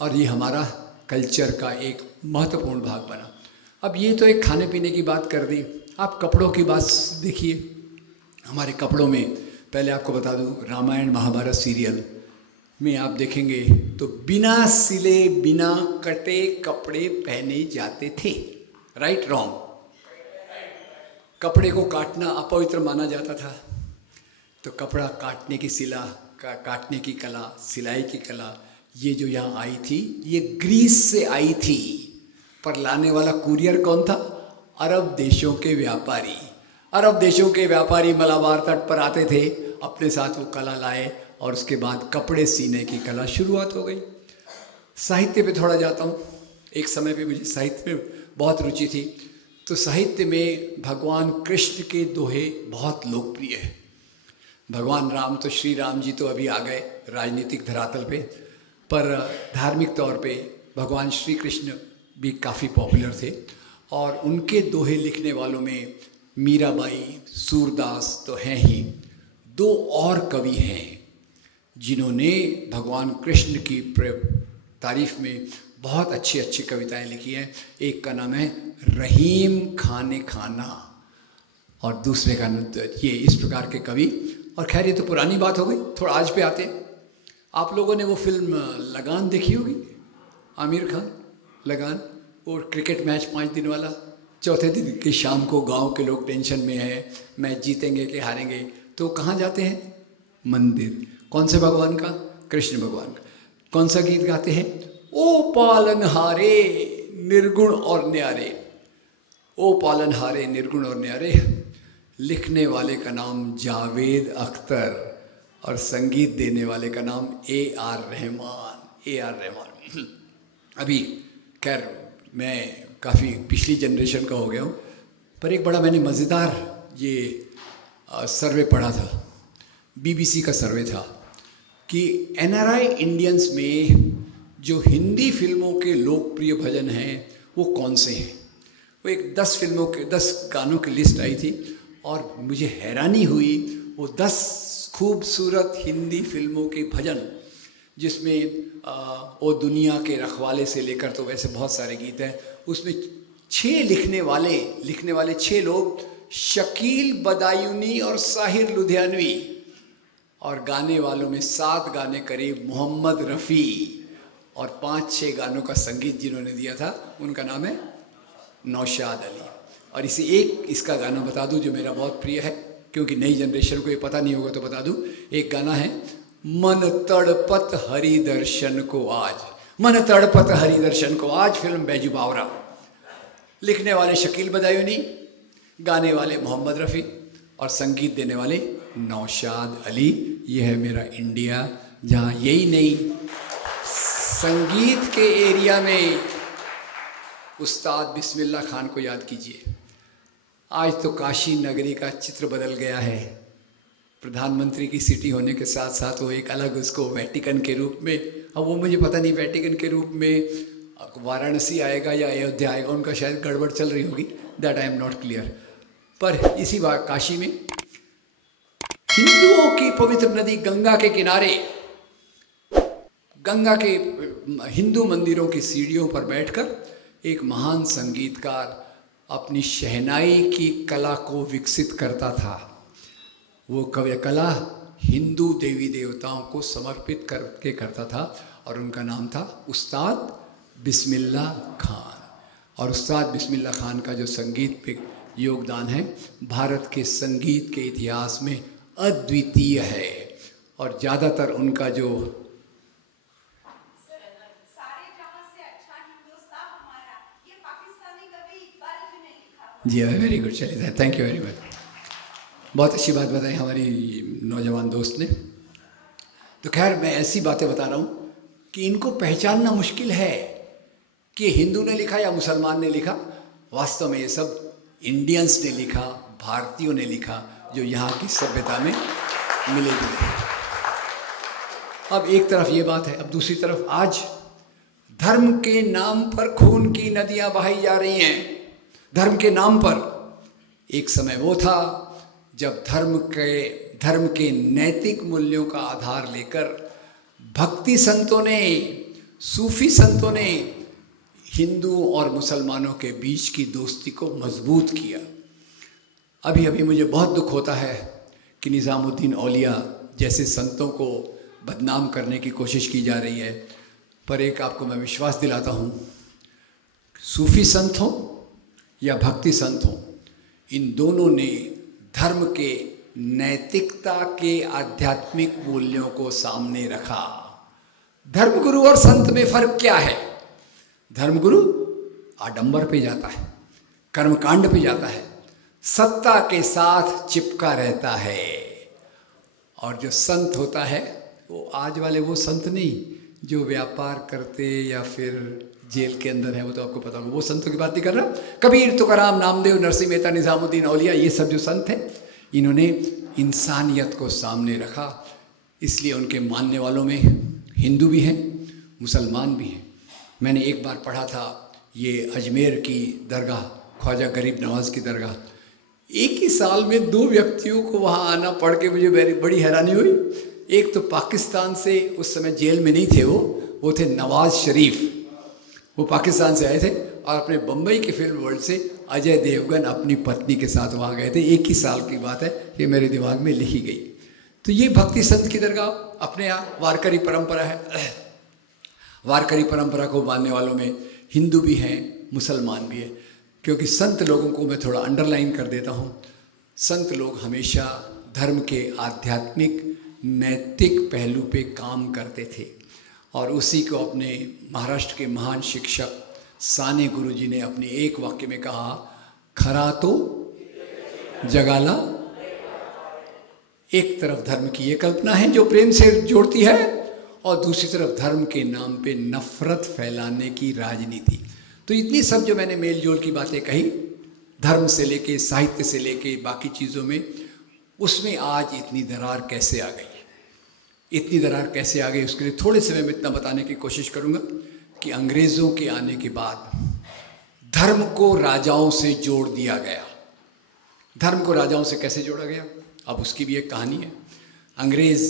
और ये हमारा कल्चर का एक महत्वपूर्ण भाग बना। अब ये तो एक खाने पीने की बात कर दी। आप कपड़ों की बात देखिए, हमारे कपड़ों में पहले आपको बता दूं, रामायण महाभारत सीरियल में आप देखेंगे तो बिना सिले बिना कटे कपड़े पहने जाते थे। Right wrong? कपड़े को काटना अपवित्र माना जाता था, तो कपड़ा काटने की काटने की कला, सिलाई की कला, ये जो यहाँ आई थी ये ग्रीस से आई थी। पर लाने वाला कुरियर कौन था? अरब देशों के व्यापारी। अरब देशों के व्यापारी मलाबार तट पर आते थे, अपने साथ वो कला लाए और उसके बाद कपड़े सीने की कला शुरुआत हो गई। साहित्य पे थोड़ा जाता हूँ। एक समय पे मुझे साहित्य में बहुत रुचि थी, तो साहित्य में भगवान कृष्ण के दोहे बहुत लोकप्रिय हैं। भगवान राम तो श्री राम जी तो अभी आ गए राजनीतिक धरातल पे, पर धार्मिक तौर पे भगवान श्री कृष्ण भी काफ़ी पॉपुलर थे और उनके दोहे लिखने वालों में मीराबाई, सूरदास तो हैं ही, दो और कवि हैं जिन्होंने भगवान कृष्ण की तारीफ में बहुत अच्छी अच्छी कविताएं लिखी हैं। एक का नाम है रहीम खाने खाना और दूसरे का ये इस प्रकार के कवि। और खैर ये तो पुरानी बात हो गई, थोड़ा आज पे आते हैं। आप लोगों ने वो फिल्म लगान देखी होगी, आमिर खान लगान, और क्रिकेट मैच 5 दिन वाला, चौथे दिन की शाम को गांव के लोग टेंशन में हैं, मैच जीतेंगे कि हारेंगे, तो कहाँ जाते हैं? मंदिर। कौन से भगवान का? कृष्ण भगवान का। कौन सा गीत गाते हैं? ओ पालनहारे निर्गुण और न्यारे, ओ पालनहारे निर्गुण और न्यारे। लिखने वाले का नाम जावेद अख्तर और संगीत देने वाले का नाम AR रहमान। AR रहमान। अभी खैर मैं काफ़ी पिछली जनरेशन का हो गया हूँ, पर एक बड़ा मैंने मज़ेदार ये सर्वे पढ़ा था, BBC का सर्वे था कि NRI इंडियंस में जो हिंदी फिल्मों के लोकप्रिय भजन हैं वो कौन से हैं। वो एक 10 गानों की लिस्ट आई थी और मुझे हैरानी हुई। वो 10 खूबसूरत हिंदी फिल्मों के भजन, जिसमें वो दुनिया के रखवाले से लेकर तो वैसे बहुत सारे गीत हैं, उसमें 6 लिखने वाले 6 लोग शकील बदायूनी और साहिर लुधियानवी, और गाने वालों में 7 गाने करीब मोहम्मद रफ़ी, और 5-6 गानों का संगीत जिन्होंने दिया था उनका नाम है नौशाद अली। और इसे एक इसका गाना बता दूं जो मेरा बहुत प्रिय है, क्योंकि नई जनरेशन को ये पता नहीं होगा तो बता दूं। एक गाना है, मन तड़पत हरि दर्शन को आज, मन तड़पत हरि दर्शन को आज, फिल्म बैजू बावरा। लिखने वाले शकील बदायूनी, गाने वाले मोहम्मद रफ़ी और संगीत देने वाले नौशाद अली। ये है मेरा इंडिया, जहाँ यही नहीं, संगीत के एरिया में उस्ताद बिस्मिल्लाह खान को याद कीजिए। आज तो काशी नगरी का चित्र बदल गया है। प्रधानमंत्री की सिटी होने के साथ साथ वो एक अलग उसको वेटिकन के रूप में, अब वो मुझे पता नहीं वेटिकन के रूप में वाराणसी आएगा या अयोध्या आएगा, उनका शायद गड़बड़ चल रही होगी, that I am not clear. पर इसी बार काशी में हिंदुओं की पवित्र नदी गंगा के किनारे, गंगा के हिंदू मंदिरों की सीढ़ियों पर बैठकर एक महान संगीतकार अपनी शहनाई की कला को विकसित करता था। वो कला हिंदू देवी देवताओं को समर्पित करके करता था और उनका नाम था उस्ताद बिस्मिल्लाह खान। और उस्ताद बिस्मिल्लाह खान का जो संगीत पे योगदान है भारत के संगीत के इतिहास में अद्वितीय है। और ज़्यादातर उनका जो जी वेरी गुड, चलिए थैंक यू वेरी मच। बहुत अच्छी बात बताई हमारी नौजवान दोस्त ने। तो खैर मैं ऐसी बातें बता रहा हूँ कि इनको पहचानना मुश्किल है कि हिंदू ने लिखा या मुसलमान ने लिखा। वास्तव में ये सब इंडियंस ने लिखा, भारतीयों ने लिखा, जो यहाँ की सभ्यता में मिले जुले। अब एक तरफ ये बात है, अब दूसरी तरफ आज धर्म के नाम पर खून की नदियाँ बहाई जा रही हैं। धर्म के नाम पर एक समय वो था जब धर्म के नैतिक मूल्यों का आधार लेकर भक्ति संतों ने, सूफी संतों ने हिंदू और मुसलमानों के बीच की दोस्ती को मजबूत किया। अभी अभी मुझे बहुत दुख होता है कि निज़ामुद्दीन औलिया जैसे संतों को बदनाम करने की कोशिश की जा रही है। पर एक आपको मैं विश्वास दिलाता हूँ, सूफी संत हों या भक्ति संत हों, इन दोनों ने धर्म के नैतिकता के आध्यात्मिक मूल्यों को सामने रखा। धर्मगुरु और संत में फर्क क्या है? धर्मगुरु आडंबर पे जाता है, कर्मकांड पे जाता है, सत्ता के साथ चिपका रहता है। और जो संत होता है वो आज वाले वो संत नहीं जो व्यापार करते या फिर जेल के अंदर है, वो तो आपको पता होगा, वो संतों की बात नहीं कर रहा। कबीर, तुकाराम, नामदेव, नरसिंह मेहता, निज़ामुद्दीन औलिया, ये सब जो संत हैं इन्होंने इंसानियत को सामने रखा। इसलिए उनके मानने वालों में हिंदू भी हैं, मुसलमान भी हैं। मैंने एक बार पढ़ा था ये अजमेर की दरगाह, ख्वाजा गरीब नवाज़ की दरगाह, एक ही साल में 2 व्यक्तियों को वहाँ आना पड़ के मुझे बड़ी हैरानी हुई। एक तो पाकिस्तान से, उस समय जेल में नहीं थे वो थे नवाज शरीफ। वो पाकिस्तान से आए थे और अपने बम्बई के फिल्म वर्ल्ड से अजय देवगन अपनी पत्नी के साथ वहाँ गए थे। एक ही साल की बात है, ये मेरे दिमाग में लिखी गई। तो ये भक्ति संत की दरगाह अपने यहाँ वारकरी परंपरा है। वारकरी परंपरा को मानने वालों में हिंदू भी हैं, मुसलमान भी हैं। क्योंकि संत लोगों को मैं थोड़ा अंडरलाइन कर देता हूँ। संत लोग हमेशा धर्म के आध्यात्मिक नैतिक पहलू पे काम करते थे और उसी को अपने महाराष्ट्र के महान शिक्षक साने गुरुजी ने अपने एक वाक्य में कहा, खरा तो जगाला। एक तरफ धर्म की ये कल्पना है जो प्रेम से जोड़ती है और दूसरी तरफ धर्म के नाम पे नफरत फैलाने की राजनीति। तो इतनी सब जो मैंने मेल जोल की बातें कही, धर्म से लेके साहित्य से लेके बाकी चीज़ों में, उसमें आज इतनी दरार कैसे आ गई? इतनी दरार कैसे आ गई उसके लिए थोड़े समय में इतना बताने की कोशिश करूँगा कि अंग्रेज़ों के आने के बाद धर्म को राजाओं से जोड़ दिया गया। धर्म को राजाओं से कैसे जोड़ा गया, अब उसकी भी एक कहानी है। अंग्रेज़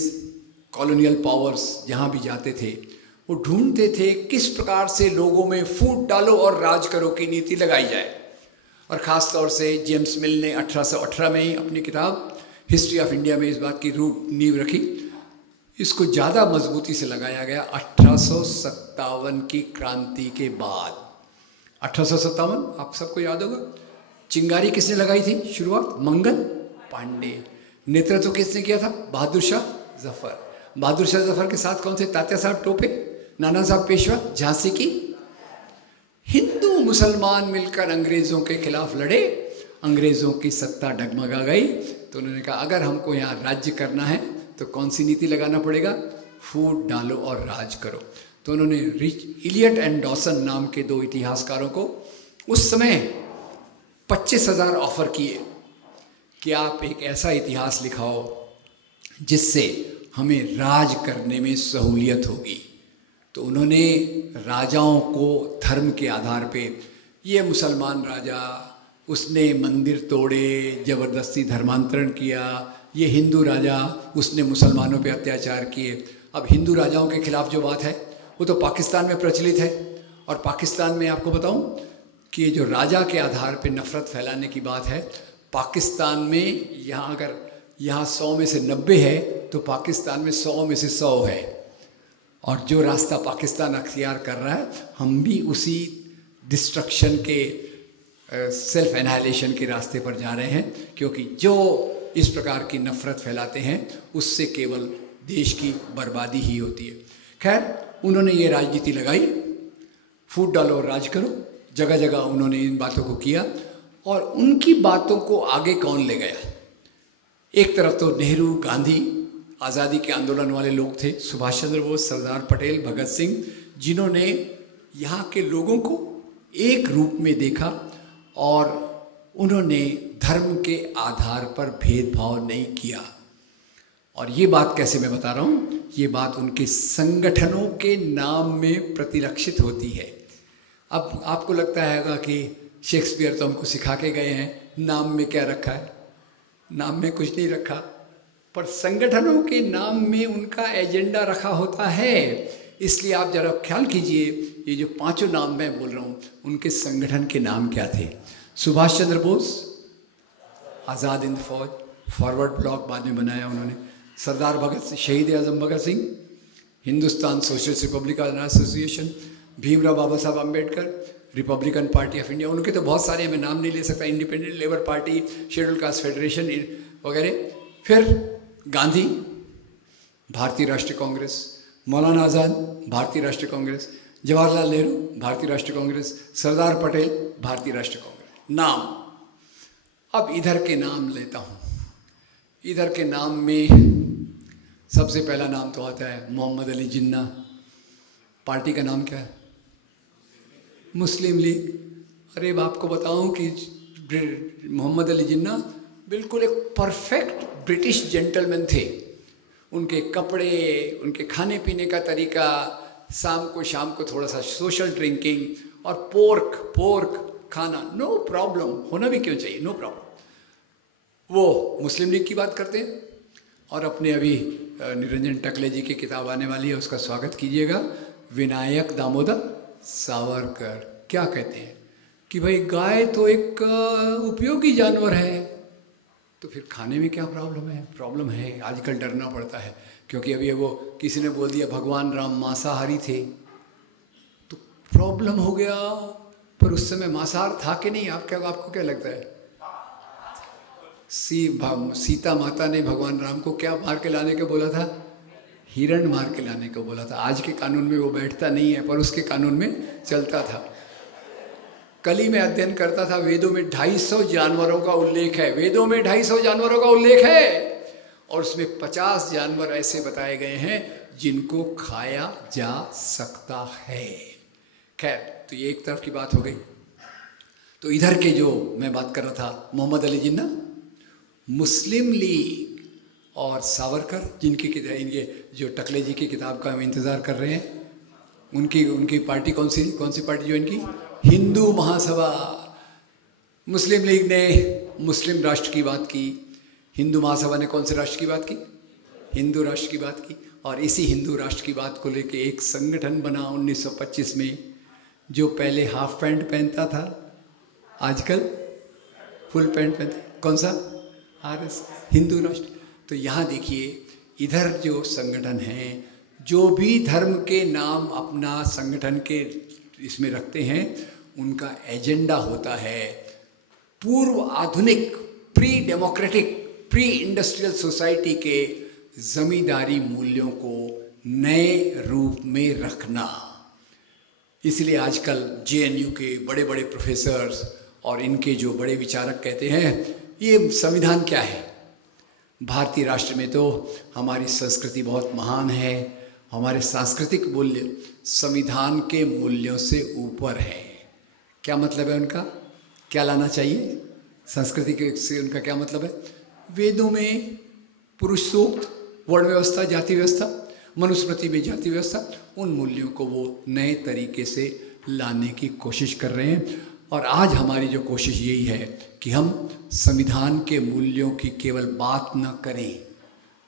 कॉलोनियल पावर्स जहाँ भी जाते थे वो ढूंढते थे किस प्रकार से लोगों में फूट डालो और राज करो की नीति लगाई जाए। और ख़ास तौर से जेम्स मिल ने 1818 में ही अपनी किताब हिस्ट्री ऑफ इंडिया में इस बात की नींव रखी। इसको ज़्यादा मजबूती से लगाया गया 1857 की क्रांति के बाद। 1857 आप सबको याद होगा। चिंगारी किसने लगाई थी शुरुआत? मंगल पांडे। नेतृत्व किसने किया था? बहादुर शाह जफर। बहादुर शाह जफर के साथ कौन थे? तात्या साहब टोपे, नाना साहब पेशवा, झांसी की। हिंदू मुसलमान मिलकर अंग्रेज़ों के खिलाफ लड़े, अंग्रेज़ों की सत्ता डगमगा गई। तो उन्होंने कहा अगर हमको यहाँ राज्य करना है तो कौन सी नीति लगाना पड़ेगा? फूट डालो और राज करो। तो उन्होंने इलियट एंड डॉसन नाम के 2 इतिहासकारों को उस समय 25,000 ऑफर किए कि आप एक ऐसा इतिहास लिखाओ जिससे हमें राज करने में सहूलियत होगी। तो उन्होंने राजाओं को धर्म के आधार पे, ये मुसलमान राजा उसने मंदिर तोड़े, ज़बरदस्ती धर्मांतरण किया, ये हिंदू राजा उसने मुसलमानों पे अत्याचार किए। अब हिंदू राजाओं के खिलाफ जो बात है वो तो पाकिस्तान में प्रचलित है। और पाकिस्तान में आपको बताऊं कि ये जो राजा के आधार पे नफ़रत फैलाने की बात है, पाकिस्तान में यहाँ अगर यहाँ 100 में से 90 है तो पाकिस्तान में 100 में से 100 है। और जो रास्ता पाकिस्तान अख्तियार कर रहा है, हम भी उसी डिस्ट्रक्शन के सेल्फ एनाहिलेशन के रास्ते पर जा रहे हैं। क्योंकि जो इस प्रकार की नफ़रत फैलाते हैं उससे केवल देश की बर्बादी ही होती है। खैर, उन्होंने ये राजनीति लगाई, फूट डालो और राज करो। जगह जगह उन्होंने इन बातों को किया। और उनकी बातों को आगे कौन ले गया? एक तरफ तो नेहरू, गांधी, आज़ादी के आंदोलन वाले लोग थे, सुभाष चंद्र बोस, सरदार पटेल, भगत सिंह, जिन्होंने यहाँ के लोगों को एक रूप में देखा और उन्होंने धर्म के आधार पर भेदभाव नहीं किया। और ये बात कैसे मैं बता रहा हूँ, ये बात उनके संगठनों के नाम में प्रतिरक्षित होती है। अब आपको लगता है कि शेक्सपियर तो हमको सिखा के गए हैं, नाम में क्या रखा है? नाम में कुछ नहीं रखा, पर संगठनों के नाम में उनका एजेंडा रखा होता है। इसलिए आप जरा ख्याल कीजिए, ये जो 5 नाम मैं बोल रहा हूँ उनके संगठन के नाम क्या थे? सुभाष चंद्र बोस, आज़ाद हिंद फौज, फॉरवर्ड ब्लॉक बाद में बनाया उन्होंने। सरदार Bhagat Singh, Shaheed Azam Bhagat Singh, Hindustan socialist republican association, Bhimrao Baba Saheb Ambedkar, republican party of India. उनके तो बहुत सारे, मैं नाम नहीं ले सकता, independent labour party, scheduled caste federation वगैरह। फिर गांधी, भारतीय राष्ट्रीय कांग्रेस, मौलाना आज़ाद, भारतीय राष्ट्रीय कांग्रेस, जवाहरलाल नेहरू, भारतीय राष्ट्रीय कांग्रेस, सरदार पटेल, भारतीय राष्ट्रीय कांग्रेस। नाम, अब इधर के नाम लेता हूँ। इधर के नाम में सबसे पहला नाम तो आता है मोहम्मद अली जिन्ना। पार्टी का नाम क्या है? मुस्लिम लीग। अरे आपको बताऊं कि मोहम्मद अली जिन्ना बिल्कुल एक परफेक्ट ब्रिटिश जेंटलमैन थे। उनके कपड़े, उनके खाने पीने का तरीका, शाम को थोड़ा सा सोशल ड्रिंकिंग और पोर्क खाना, नो प्रॉब्लम, होना भी क्यों चाहिए, नो प्रॉब्लम। वो मुस्लिम लीग की बात करते हैं। और अपने अभी निरंजन टकले जी की किताब आने वाली है, उसका स्वागत कीजिएगा। विनायक दामोदर सावरकर क्या कहते हैं कि भाई गाय तो एक उपयोगी जानवर है, तो फिर खाने में क्या प्रॉब्लम है? प्रॉब्लम है, आजकल डरना पड़ता है, क्योंकि अभी वो किसी ने बोल दिया भगवान राम मांसाहारी थे, तो प्रॉब्लम हो गया। पर उस समय मांसाहार था कि नहीं? आपको क्या लगता है? सीता माता ने भगवान राम को क्या मार के लाने को बोला था? हिरण मार के लाने को बोला था। आज के कानून में वो बैठता नहीं है, पर उसके कानून में चलता था। कल ही मैं अध्ययन करता था, वेदों में 250 जानवरों का उल्लेख है। वेदों में 250 जानवरों का उल्लेख है, और उसमें 50 जानवर ऐसे बताए गए हैं जिनको खाया जा सकता है। खैर, तो ये एक तरफ की बात हो गई। तो इधर के जो मैं बात कर रहा था, मोहम्मद अली जिन्ना, मुस्लिम लीग और सावरकर, इनके जो टकले जी की किताब का हम इंतज़ार कर रहे हैं, उनकी पार्टी कौन सी पार्टी जो इनकी? हिंदू महासभा। मुस्लिम लीग ने मुस्लिम राष्ट्र की बात की, हिंदू महासभा ने कौन से राष्ट्र की बात की? हिंदू राष्ट्र की बात की। और इसी हिंदू राष्ट्र की बात को लेके एक संगठन बना 1925 में, जो पहले हाफ पैंट पहनता था, आजकल फुल पैंट पहनता। कौन सा? आरएस, हिंदू राष्ट्र। तो यहाँ देखिए, इधर जो संगठन हैं, जो भी धर्म के नाम अपना संगठन के इसमें रखते हैं, उनका एजेंडा होता है पूर्व आधुनिक, pre democratic, pre industrial society के जमींदारी मूल्यों को नए रूप में रखना। इसलिए आजकल जेएनयू के बड़े बड़े प्रोफेसर्स और इनके जो बड़े विचारक कहते हैं, ये संविधान क्या है? भारतीय राष्ट्र में तो हमारी संस्कृति बहुत महान है, हमारे सांस्कृतिक मूल्य संविधान के मूल्यों से ऊपर है। क्या मतलब है उनका? क्या लाना चाहिए संस्कृति के से? उनका क्या मतलब है? वेदों में पुरुष सूक्त, वर्ण व्यवस्था, जाति व्यवस्था, मनुस्मृति में जाति व्यवस्था, उन मूल्यों को वो नए तरीके से लाने की कोशिश कर रहे हैं। और आज हमारी जो कोशिश यही है कि हम संविधान के मूल्यों की केवल बात न करें,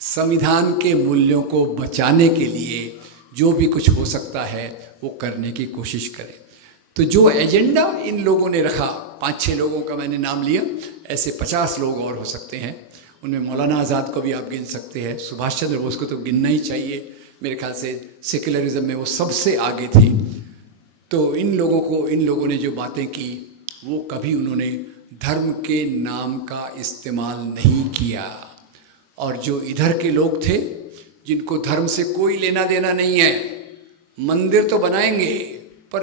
संविधान के मूल्यों को बचाने के लिए जो भी कुछ हो सकता है वो करने की कोशिश करें। तो जो एजेंडा इन लोगों ने रखा, 5-6 लोगों का मैंने नाम लिया, ऐसे 50 लोग और हो सकते हैं। उनमें मौलाना आज़ाद को भी आप गिन सकते हैं, सुभाष चंद्र बोस को तो गिनना ही चाहिए, मेरे ख्याल से सेक्युलरिज्म में वो सबसे आगे थे। तो इन लोगों ने जो बातें की, वो कभी उन्होंने धर्म के नाम का इस्तेमाल नहीं किया। और जो इधर के लोग थे, जिनको धर्म से कोई लेना देना नहीं है, मंदिर तो बनाएंगे पर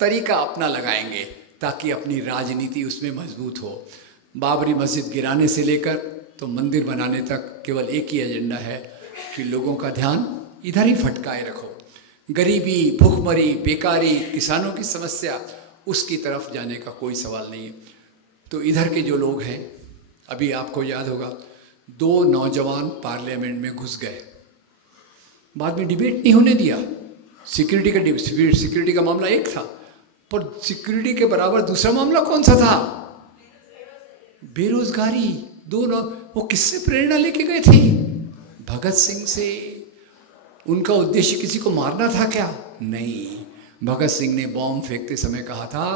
तरीका अपना लगाएंगे ताकि अपनी राजनीति उसमें मजबूत हो। बाबरी मस्जिद गिराने से लेकर तो मंदिर बनाने तक केवल एक ही एजेंडा है कि लोगों का ध्यान इधर ही भटकाए रखो। गरीबी, भूखमरी, बेकारी, किसानों की समस्या, उसकी तरफ जाने का कोई सवाल नहीं है। तो इधर के जो लोग हैं, अभी आपको याद होगा 2 नौजवान पार्लियामेंट में घुस गए, बाद में डिबेट नहीं होने दिया। सिक्योरिटी का मामला एक था, पर सिक्योरिटी के बराबर दूसरा मामला कौन सा था? बेरोजगारी। वो किससे प्रेरणा लेके गए थे? भगत सिंह से। उनका उद्देश्य किसी को मारना था क्या? नहीं। भगत सिंह ने बॉम्ब फेंकते समय कहा था,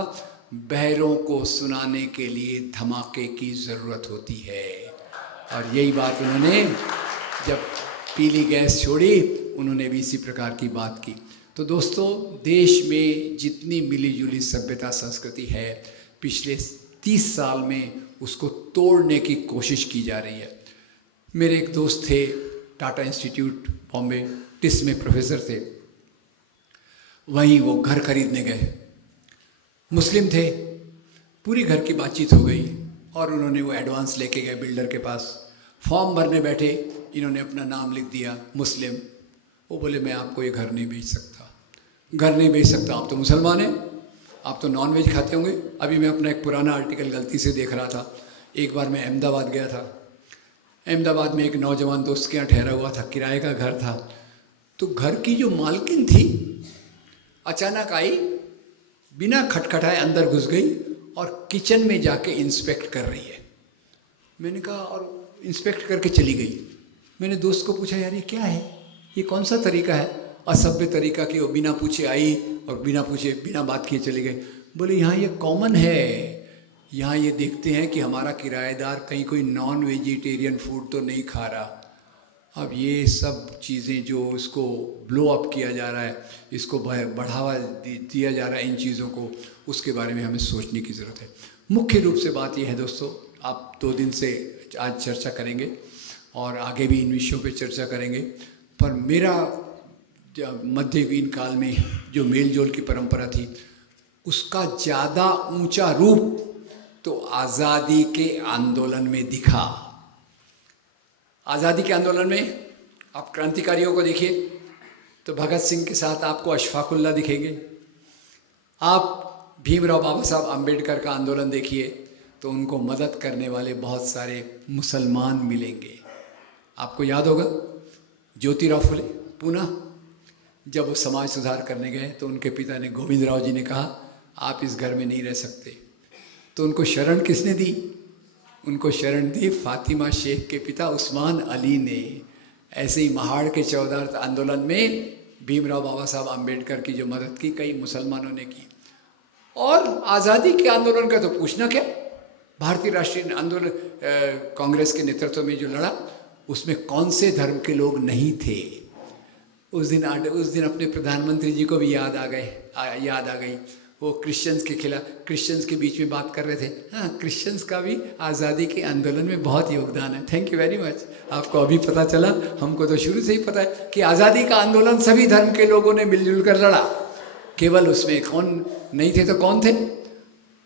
बहरों को सुनाने के लिए धमाके की ज़रूरत होती है। और यही बात उन्होंने जब पीली गैस छोड़ी, उन्होंने भी इसी प्रकार की बात की। तो दोस्तों, देश में जितनी मिलीजुली सभ्यता संस्कृति है, पिछले 30 साल में उसको तोड़ने की कोशिश की जा रही है। मेरे एक दोस्त थे, टाटा इंस्टीट्यूट बॉम्बे, टिस में प्रोफेसर थे। वहीं वो घर खरीदने गए, मुस्लिम थे, पूरी घर की बातचीत हो गई और उन्होंने वो एडवांस लेके गए बिल्डर के पास। फॉर्म भरने बैठे, इन्होंने अपना नाम लिख दिया मुस्लिम। वो बोले मैं आपको ये घर नहीं बेच सकता। घर नहीं बेच सकता? आप तो मुसलमान हैं, आप तो नॉन वेज खाते होंगे। अभी मैं अपना एक पुराना आर्टिकल गलती से देख रहा था। एक बार मैं अहमदाबाद गया था। अहमदाबाद में एक नौजवान दोस्त के यहाँ ठहरा हुआ था, किराए का घर था। तो घर की जो मालकिन थी अचानक आई, बिना खटखटाए अंदर घुस गई और किचन में जाके इंस्पेक्ट कर रही है। मैंने कहा, और इंस्पेक्ट करके चली गई। मैंने दोस्त को पूछा, यार ये क्या है, ये कौन सा तरीका है, असभ्य तरीका कि वो बिना पूछे आई और बिना पूछे बिना बात किए चले गए। बोले यहाँ ये कॉमन है, यहाँ ये देखते हैं कि हमारा किराएदार कहीं कोई नॉन वेजिटेरियन फूड तो नहीं खा रहा। अब ये सब चीज़ें जो उसको ब्लो अप किया जा रहा है, इसको बढ़ावा दिया जा रहा है इन चीज़ों को, उसके बारे में हमें सोचने की ज़रूरत है। मुख्य रूप से बात यह है दोस्तों, आप 2 दिन से आज चर्चा करेंगे और आगे भी इन विषयों पे चर्चा करेंगे, पर मेरा मध्ययुगीन काल में जो मेल जोल की परंपरा थी उसका ज़्यादा ऊंचा रूप तो आज़ादी के आंदोलन में दिखा। आज़ादी के आंदोलन में आप क्रांतिकारियों को देखिए तो भगत सिंह के साथ आपको अशफाकुल्ला दिखेंगे। आप भीमराव बाबा साहब अम्बेडकर का आंदोलन देखिए तो उनको मदद करने वाले बहुत सारे मुसलमान मिलेंगे। आपको याद होगा ज्योतिराव फुले पूना, जब वो समाज सुधार करने गए तो उनके पिता ने, गोविंदराव जी ने कहा, आप इस घर में नहीं रह सकते। तो उनको शरण किसने दी? उनको शरण दी फातिमा शेख के पिता उस्मान अली ने। ऐसे ही महाड़ के 14 आंदोलन में भीमराव बाबा साहब अम्बेडकर की जो मदद की कई मुसलमानों ने की। और आज़ादी के आंदोलन का तो पूछना क्या, भारतीय राष्ट्रीय आंदोलन कांग्रेस के नेतृत्व में जो लड़ा उसमें कौन से धर्म के लोग नहीं थे? उस दिन अपने प्रधानमंत्री जी को भी याद आ गई वो क्रिश्चियंस के खिलाफ, क्रिश्चियंस के बीच में बात कर रहे थे। हाँ, क्रिश्चियंस का भी आज़ादी के आंदोलन में बहुत योगदान है। Thank you very much. आपको अभी पता चला, हमको तो शुरू से ही पता है कि आज़ादी का आंदोलन सभी धर्म के लोगों ने मिलजुल कर लड़ा। केवल उसमें कौन नहीं थे तो कौन थे?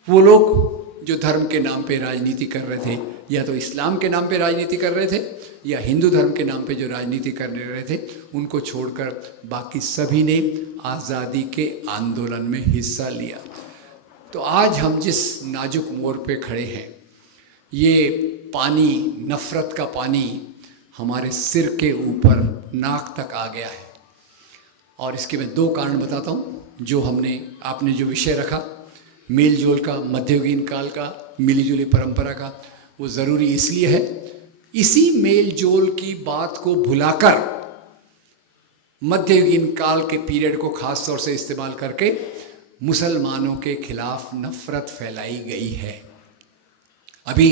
वो लोग जो धर्म के नाम पे राजनीति कर रहे थे, या तो इस्लाम के नाम पे राजनीति कर रहे थे या हिंदू धर्म के नाम पे जो राजनीति कर रहे थे, उनको छोड़कर बाकी सभी ने आज़ादी के आंदोलन में हिस्सा लिया। तो आज हम जिस नाजुक मोड़ पे खड़े हैं, ये पानी, नफ़रत का पानी हमारे सिर के ऊपर नाक तक आ गया है। और इसके मैं 2 कारण बताता हूँ। जो आपने जो विषय रखा मेल जोल का, मध्ययुगीन काल का, मिलीजुली परंपरा का, वो ज़रूरी इसलिए है, इसी मेल जोल की बात को भुलाकर मध्ययुगीन काल के पीरियड को खास तौर से इस्तेमाल करके मुसलमानों के खिलाफ नफ़रत फैलाई गई है। अभी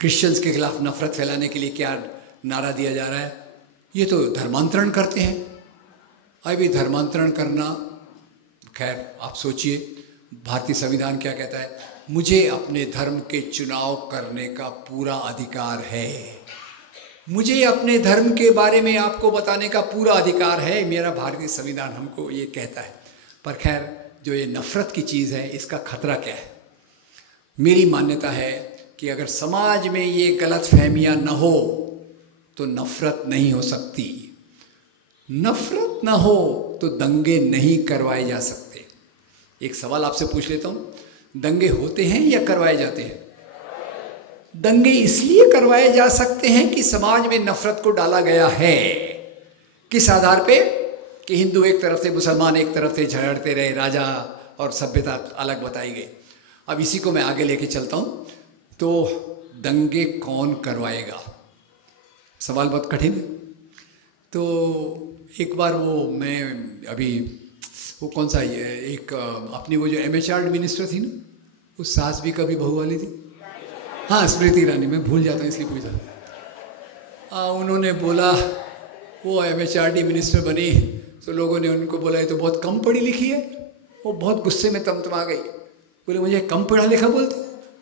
क्रिश्चियंस के खिलाफ नफ़रत फैलाने के लिए क्या नारा दिया जा रहा है? ये तो धर्मांतरण करते हैं। अभी धर्मांतरण करना, खैर आप सोचिए भारतीय संविधान क्या कहता है? मुझे अपने धर्म के चुनाव करने का पूरा अधिकार है। मुझे अपने धर्म के बारे में आपको बताने का पूरा अधिकार है, मेरा भारतीय संविधान हमको ये कहता है। पर खैर, जो ये नफ़रत की चीज़ है, इसका खतरा क्या है? मेरी मान्यता है कि अगर समाज में ये गलतफहमियां न हो तो नफ़रत नहीं हो सकती। नफ़रत न हो तो दंगे नहीं करवाए जा सकते। एक सवाल आपसे पूछ लेता हूँ, दंगे होते हैं या करवाए जाते हैं? दंगे इसलिए करवाए जा सकते हैं कि समाज में नफ़रत को डाला गया है। किस आधार पे? कि हिंदू एक तरफ से, मुसलमान एक तरफ से झगड़ते रहे, राजा और सभ्यता अलग बताई गई। अब इसी को मैं आगे लेके चलता हूँ। तो दंगे कौन करवाएगा? सवाल बहुत कठिन है। तो एक बार मैं अभी वो कौन सा एक अपनी वो जो MHRD मिनिस्टर थी ना, वो सास भी कभी बहू वाली थी, हाँ स्मृति ईरानी, मैं भूल जाता हूँ इसलिए पूछा। उन्होंने बोला, वो MHRD मिनिस्टर बनी तो लोगों ने उनको बोला ये तो बहुत कम पढ़ी लिखी है। वो बहुत गुस्से में तमतमा गई, बोले मुझे कम पढ़ा लिखा बोलते,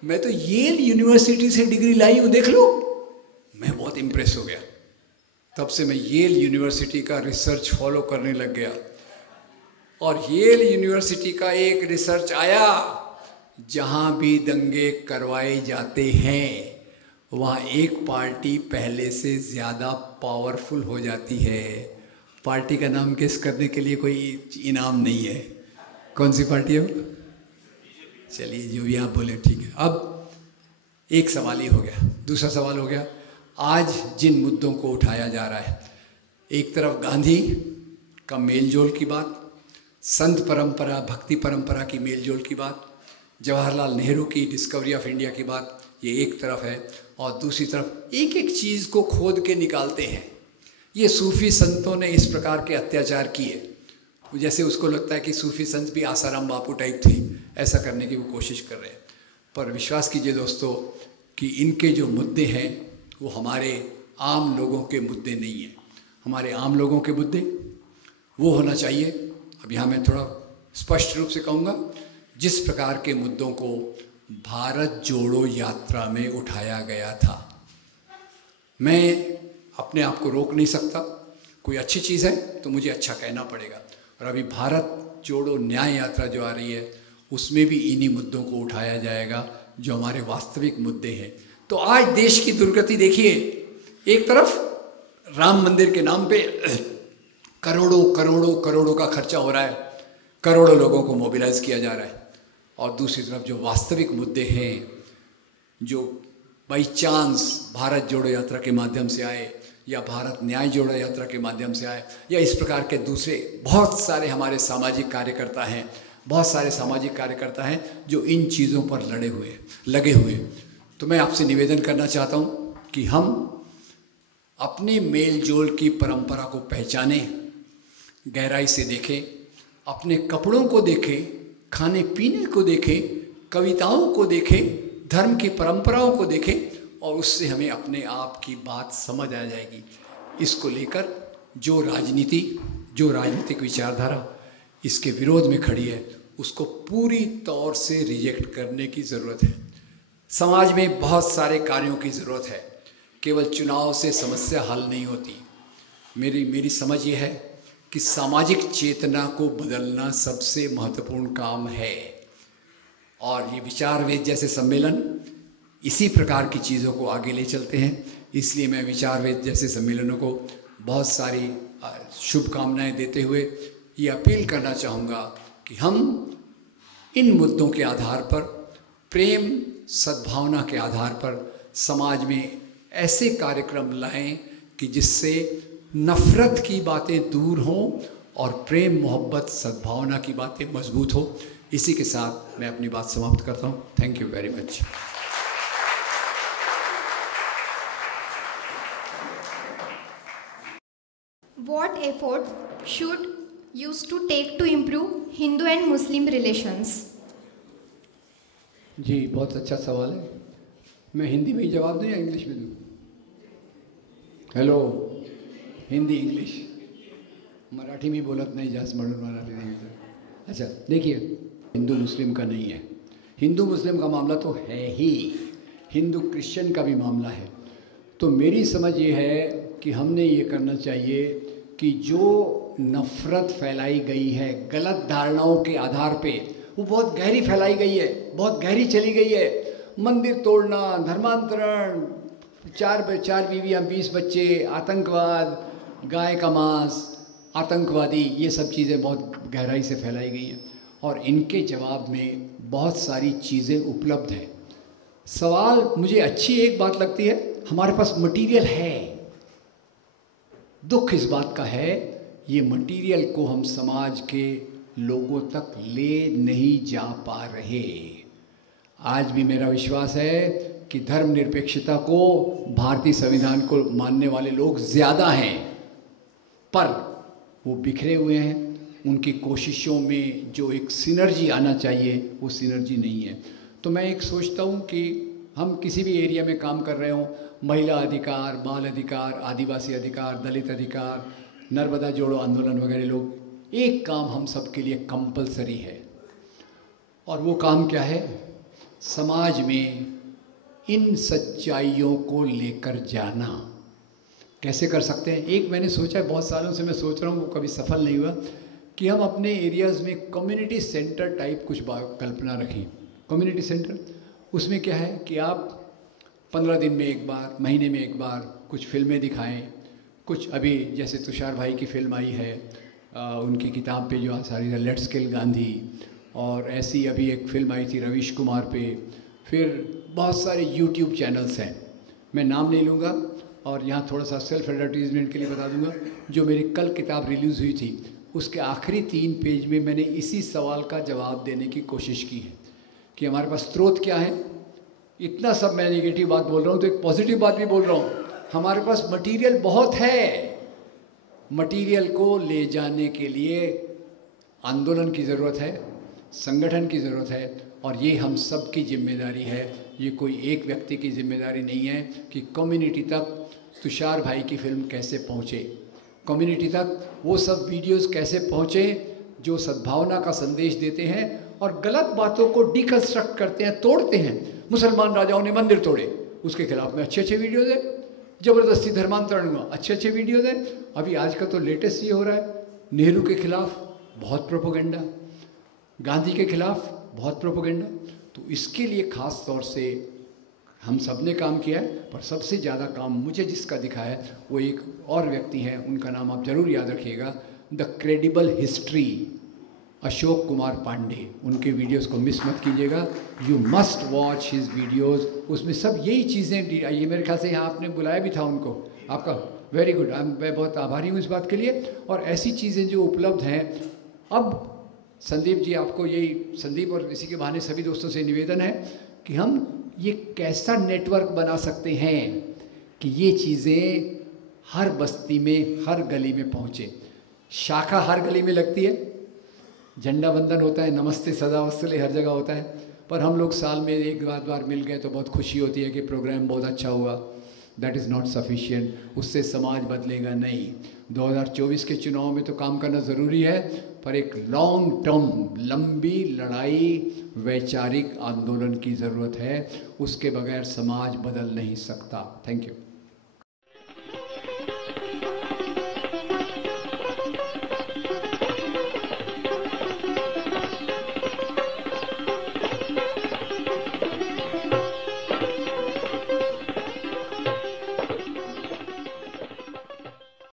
मैं तो येल यूनिवर्सिटी से डिग्री लाई हूँ, देख लो। मैं बहुत इम्प्रेस हो गया। तब से मैं येल यूनिवर्सिटी का रिसर्च फॉलो करने लग गया। और येल यूनिवर्सिटी का एक रिसर्च आया, जहाँ भी दंगे करवाए जाते हैं वहाँ एक पार्टी पहले से ज़्यादा पावरफुल हो जाती है। पार्टी का नाम गेस करने के लिए कोई इनाम नहीं है। कौन सी पार्टी है वो? चलिए जो भी आप बोले ठीक है। अब एक सवाल ये हो गया। दूसरा सवाल हो गया, आज जिन मुद्दों को उठाया जा रहा है, एक तरफ गांधी का मेलजोल की बात, संत परंपरा, भक्ति परंपरा की मेलजोल की बात, जवाहरलाल नेहरू की डिस्कवरी ऑफ इंडिया की बात, ये एक तरफ है, और दूसरी तरफ एक एक चीज़ को खोद के निकालते हैं। ये सूफ़ी संतों ने इस प्रकार के अत्याचार किए, जैसे उसको लगता है कि सूफ़ी संत भी आसाराम बापू टाइप थे, ऐसा करने की वो कोशिश कर रहे हैं। पर विश्वास कीजिए दोस्तों कि इनके जो मुद्दे हैं वो हमारे आम लोगों के मुद्दे नहीं हैं। हमारे आम लोगों के मुद्दे वो होना चाहिए, अब यहाँ मैं थोड़ा स्पष्ट रूप से कहूँगा, जिस प्रकार के मुद्दों को भारत जोड़ो यात्रा में उठाया गया था। मैं अपने आप को रोक नहीं सकता, कोई अच्छी चीज़ है तो मुझे अच्छा कहना पड़ेगा। और अभी भारत जोड़ो न्याय यात्रा जो आ रही है उसमें भी इन्हीं मुद्दों को उठाया जाएगा जो हमारे वास्तविक मुद्दे हैं। तो आज देश की दुर्गति देखिए, एक तरफ राम मंदिर के नाम पे करोड़ों करोड़ों करोड़ों का खर्चा हो रहा है, करोड़ों लोगों को मोबिलाइज किया जा रहा है, और दूसरी तरफ जो वास्तविक मुद्दे हैं जो बाई चांस भारत जोड़ो यात्रा के माध्यम से आए या भारत न्याय जोड़ो यात्रा के माध्यम से आए या इस प्रकार के दूसरे बहुत सारे हमारे सामाजिक कार्यकर्ता हैं, बहुत सारे सामाजिक कार्यकर्ता हैं जो इन चीज़ों पर लगे हुए। तो मैं आपसे निवेदन करना चाहता हूँ कि हम अपने मेल जोल की परंपरा को पहचानें, गहराई से देखें, अपने कपड़ों को देखें, खाने पीने को देखें, कविताओं को देखें, धर्म की परंपराओं को देखें, और उससे हमें अपने आप की बात समझ आ जाएगी। इसको लेकर जो राजनीतिक विचारधारा इसके विरोध में खड़ी है उसको पूरी तौर से रिजेक्ट करने की ज़रूरत है। समाज में बहुत सारे कार्यों की ज़रूरत है, केवल चुनाव से समस्या हल नहीं होती। मेरी समझ ये है कि सामाजिक चेतना को बदलना सबसे महत्वपूर्ण काम है, और ये विचारवेद जैसे सम्मेलन इसी प्रकार की चीज़ों को आगे ले चलते हैं। इसलिए मैं विचारवेद जैसे सम्मेलनों को बहुत सारी शुभकामनाएं देते हुए ये अपील करना चाहूँगा कि हम इन मुद्दों के आधार पर, प्रेम सद्भावना के आधार पर समाज में ऐसे कार्यक्रम लाएं कि जिससे नफ़रत की बातें दूर हों और प्रेम मोहब्बत सद्भावना की बातें मजबूत हो। इसी के साथ मैं अपनी बात समाप्त करता हूँ। Thank you very much. What effort should used to take to improve Hindu and Muslim relations? जी, बहुत अच्छा सवाल है। मैं हिंदी में ही जवाब दूँ या इंग्लिश में दूँ? हेलो, हिंदी इंग्लिश मराठी में बोलत नहीं जास्त म्हणून मराठी नहीं। अच्छा देखिए, हिंदू मुस्लिम का नहीं है, हिंदू मुस्लिम का मामला तो है ही, हिंदू क्रिश्चियन का भी मामला है। तो मेरी समझ ये है कि हमने ये करना चाहिए कि जो नफ़रत फैलाई गई है गलत धारणाओं के आधार पे, वो बहुत गहरी फैलाई गई है, बहुत गहरी चली गई है। मंदिर तोड़ना, धर्मांतरण, चार बीवियाँ 20 बच्चे, आतंकवाद, गाय का मांस, आतंकवादी, ये सब चीज़ें बहुत गहराई से फैलाई गई हैं, और इनके जवाब में बहुत सारी चीज़ें उपलब्ध हैं। सवाल मुझे अच्छी एक बात लगती है, हमारे पास मटेरियल है। दुख इस बात का है ये मटेरियल को हम समाज के लोगों तक ले नहीं जा पा रहे। आज भी मेरा विश्वास है कि धर्मनिरपेक्षता को, भारतीय संविधान को मानने वाले लोग ज़्यादा हैं, पर वो बिखरे हुए हैं। उनकी कोशिशों में जो एक सिनर्जी आना चाहिए वो सिनर्जी नहीं है। तो मैं एक सोचता हूँ कि हम किसी भी एरिया में काम कर रहे हों, महिला अधिकार, बाल अधिकार, आदिवासी अधिकार, दलित अधिकार, नर्मदा जोड़ो आंदोलन वगैरह, लोग, एक काम हम सबके लिए कंपलसरी है, और वो काम क्या है? समाज में इन सच्चाइयों को लेकर जाना। कैसे कर सकते हैं? एक मैंने सोचा है, बहुत सालों से मैं सोच रहा हूँ, वो कभी सफल नहीं हुआ, कि हम अपने एरियाज़ में कम्युनिटी सेंटर टाइप कुछ कल्पना रखें। कम्युनिटी सेंटर, उसमें क्या है कि आप 15 दिन में एक बार, महीने में एक बार कुछ फिल्में दिखाएं। कुछ अभी जैसे तुषार भाई की फिल्म आई है, उनकी किताब पे जो आसारी है, लेट्स किल गांधी, और ऐसी अभी एक फिल्म आई थी रवीश कुमार पे। फिर बहुत सारे यूट्यूब चैनल्स हैं, मैं नाम नहीं लूँगा, और यहाँ थोड़ा सा सेल्फ एडवर्टीजमेंट के लिए बता दूँगा, जो मेरी कल किताब रिलीज़ हुई थी उसके आखिरी 3 पेज में मैंने इसी सवाल का जवाब देने की कोशिश की है कि हमारे पास स्रोत क्या है, इतना सब मैं नेगेटिव बात बोल रहा हूँ तो एक पॉजिटिव बात भी बोल रहा हूँ। हमारे पास मटेरियल बहुत है, मटेरियल को ले जाने के लिए आंदोलन की ज़रूरत है, संगठन की ज़रूरत है, और ये हम सब की जिम्मेदारी है। ये कोई एक व्यक्ति की जिम्मेदारी नहीं है कि कम्युनिटी तक तुषार भाई की फिल्म कैसे पहुँचे, कम्युनिटी तक वो सब वीडियोस कैसे पहुँचे जो सद्भावना का संदेश देते हैं और गलत बातों को डिकन्स्ट्रक्ट करते हैं, तोड़ते हैं। मुसलमान राजाओं ने मंदिर तोड़े, उसके खिलाफ में अच्छे अच्छे वीडियोज़ है। ज़बरदस्ती धर्मांतरण हुआ, अच्छे अच्छे वीडियोज़ हैं। अभी आज का तो लेटेस्ट ये हो रहा है, नेहरू के खिलाफ बहुत प्रोपोगेंडा, गांधी के खिलाफ बहुत प्रोपोगेंडा। तो इसके लिए ख़ास तौर से हम सब ने काम किया है, पर सबसे ज़्यादा काम मुझे जिसका दिखा है वो एक और व्यक्ति हैं, उनका नाम आप ज़रूर याद रखिएगा, the credible history, Ashok Kumar Pandey. उनके वीडियोस को मिस मत कीजिएगा, you must watch his videos. उसमें सब यही चीज़ें, ये मेरे ख्याल से यहाँ आपने बुलाया भी था उनको, आपका वेरी गुड, मैं बहुत आभारी हूँ इस बात के लिए। और ऐसी चीज़ें जो उपलब्ध हैं, अब संदीप जी आपको यही, संदीप और इसी के बहाने सभी दोस्तों से निवेदन है कि हम ये कैसा नेटवर्क बना सकते हैं कि ये चीज़ें हर बस्ती में, हर गली में पहुँचे। शाखा हर गली में लगती है, झंडा बंधन होता है, नमस्ते सदा वत्सले हर जगह होता है, पर हम लोग साल में एक बार मिल गए तो बहुत खुशी होती है कि प्रोग्राम बहुत अच्छा हुआ। दैट इज़ नॉट सफिशिएंट, उससे समाज बदलेगा नहीं। 2024 के चुनाव में तो काम करना ज़रूरी है, पर एक लॉन्ग टर्म, लंबी लड़ाई, वैचारिक आंदोलन की ज़रूरत है। उसके बगैर समाज बदल नहीं सकता। Thank you.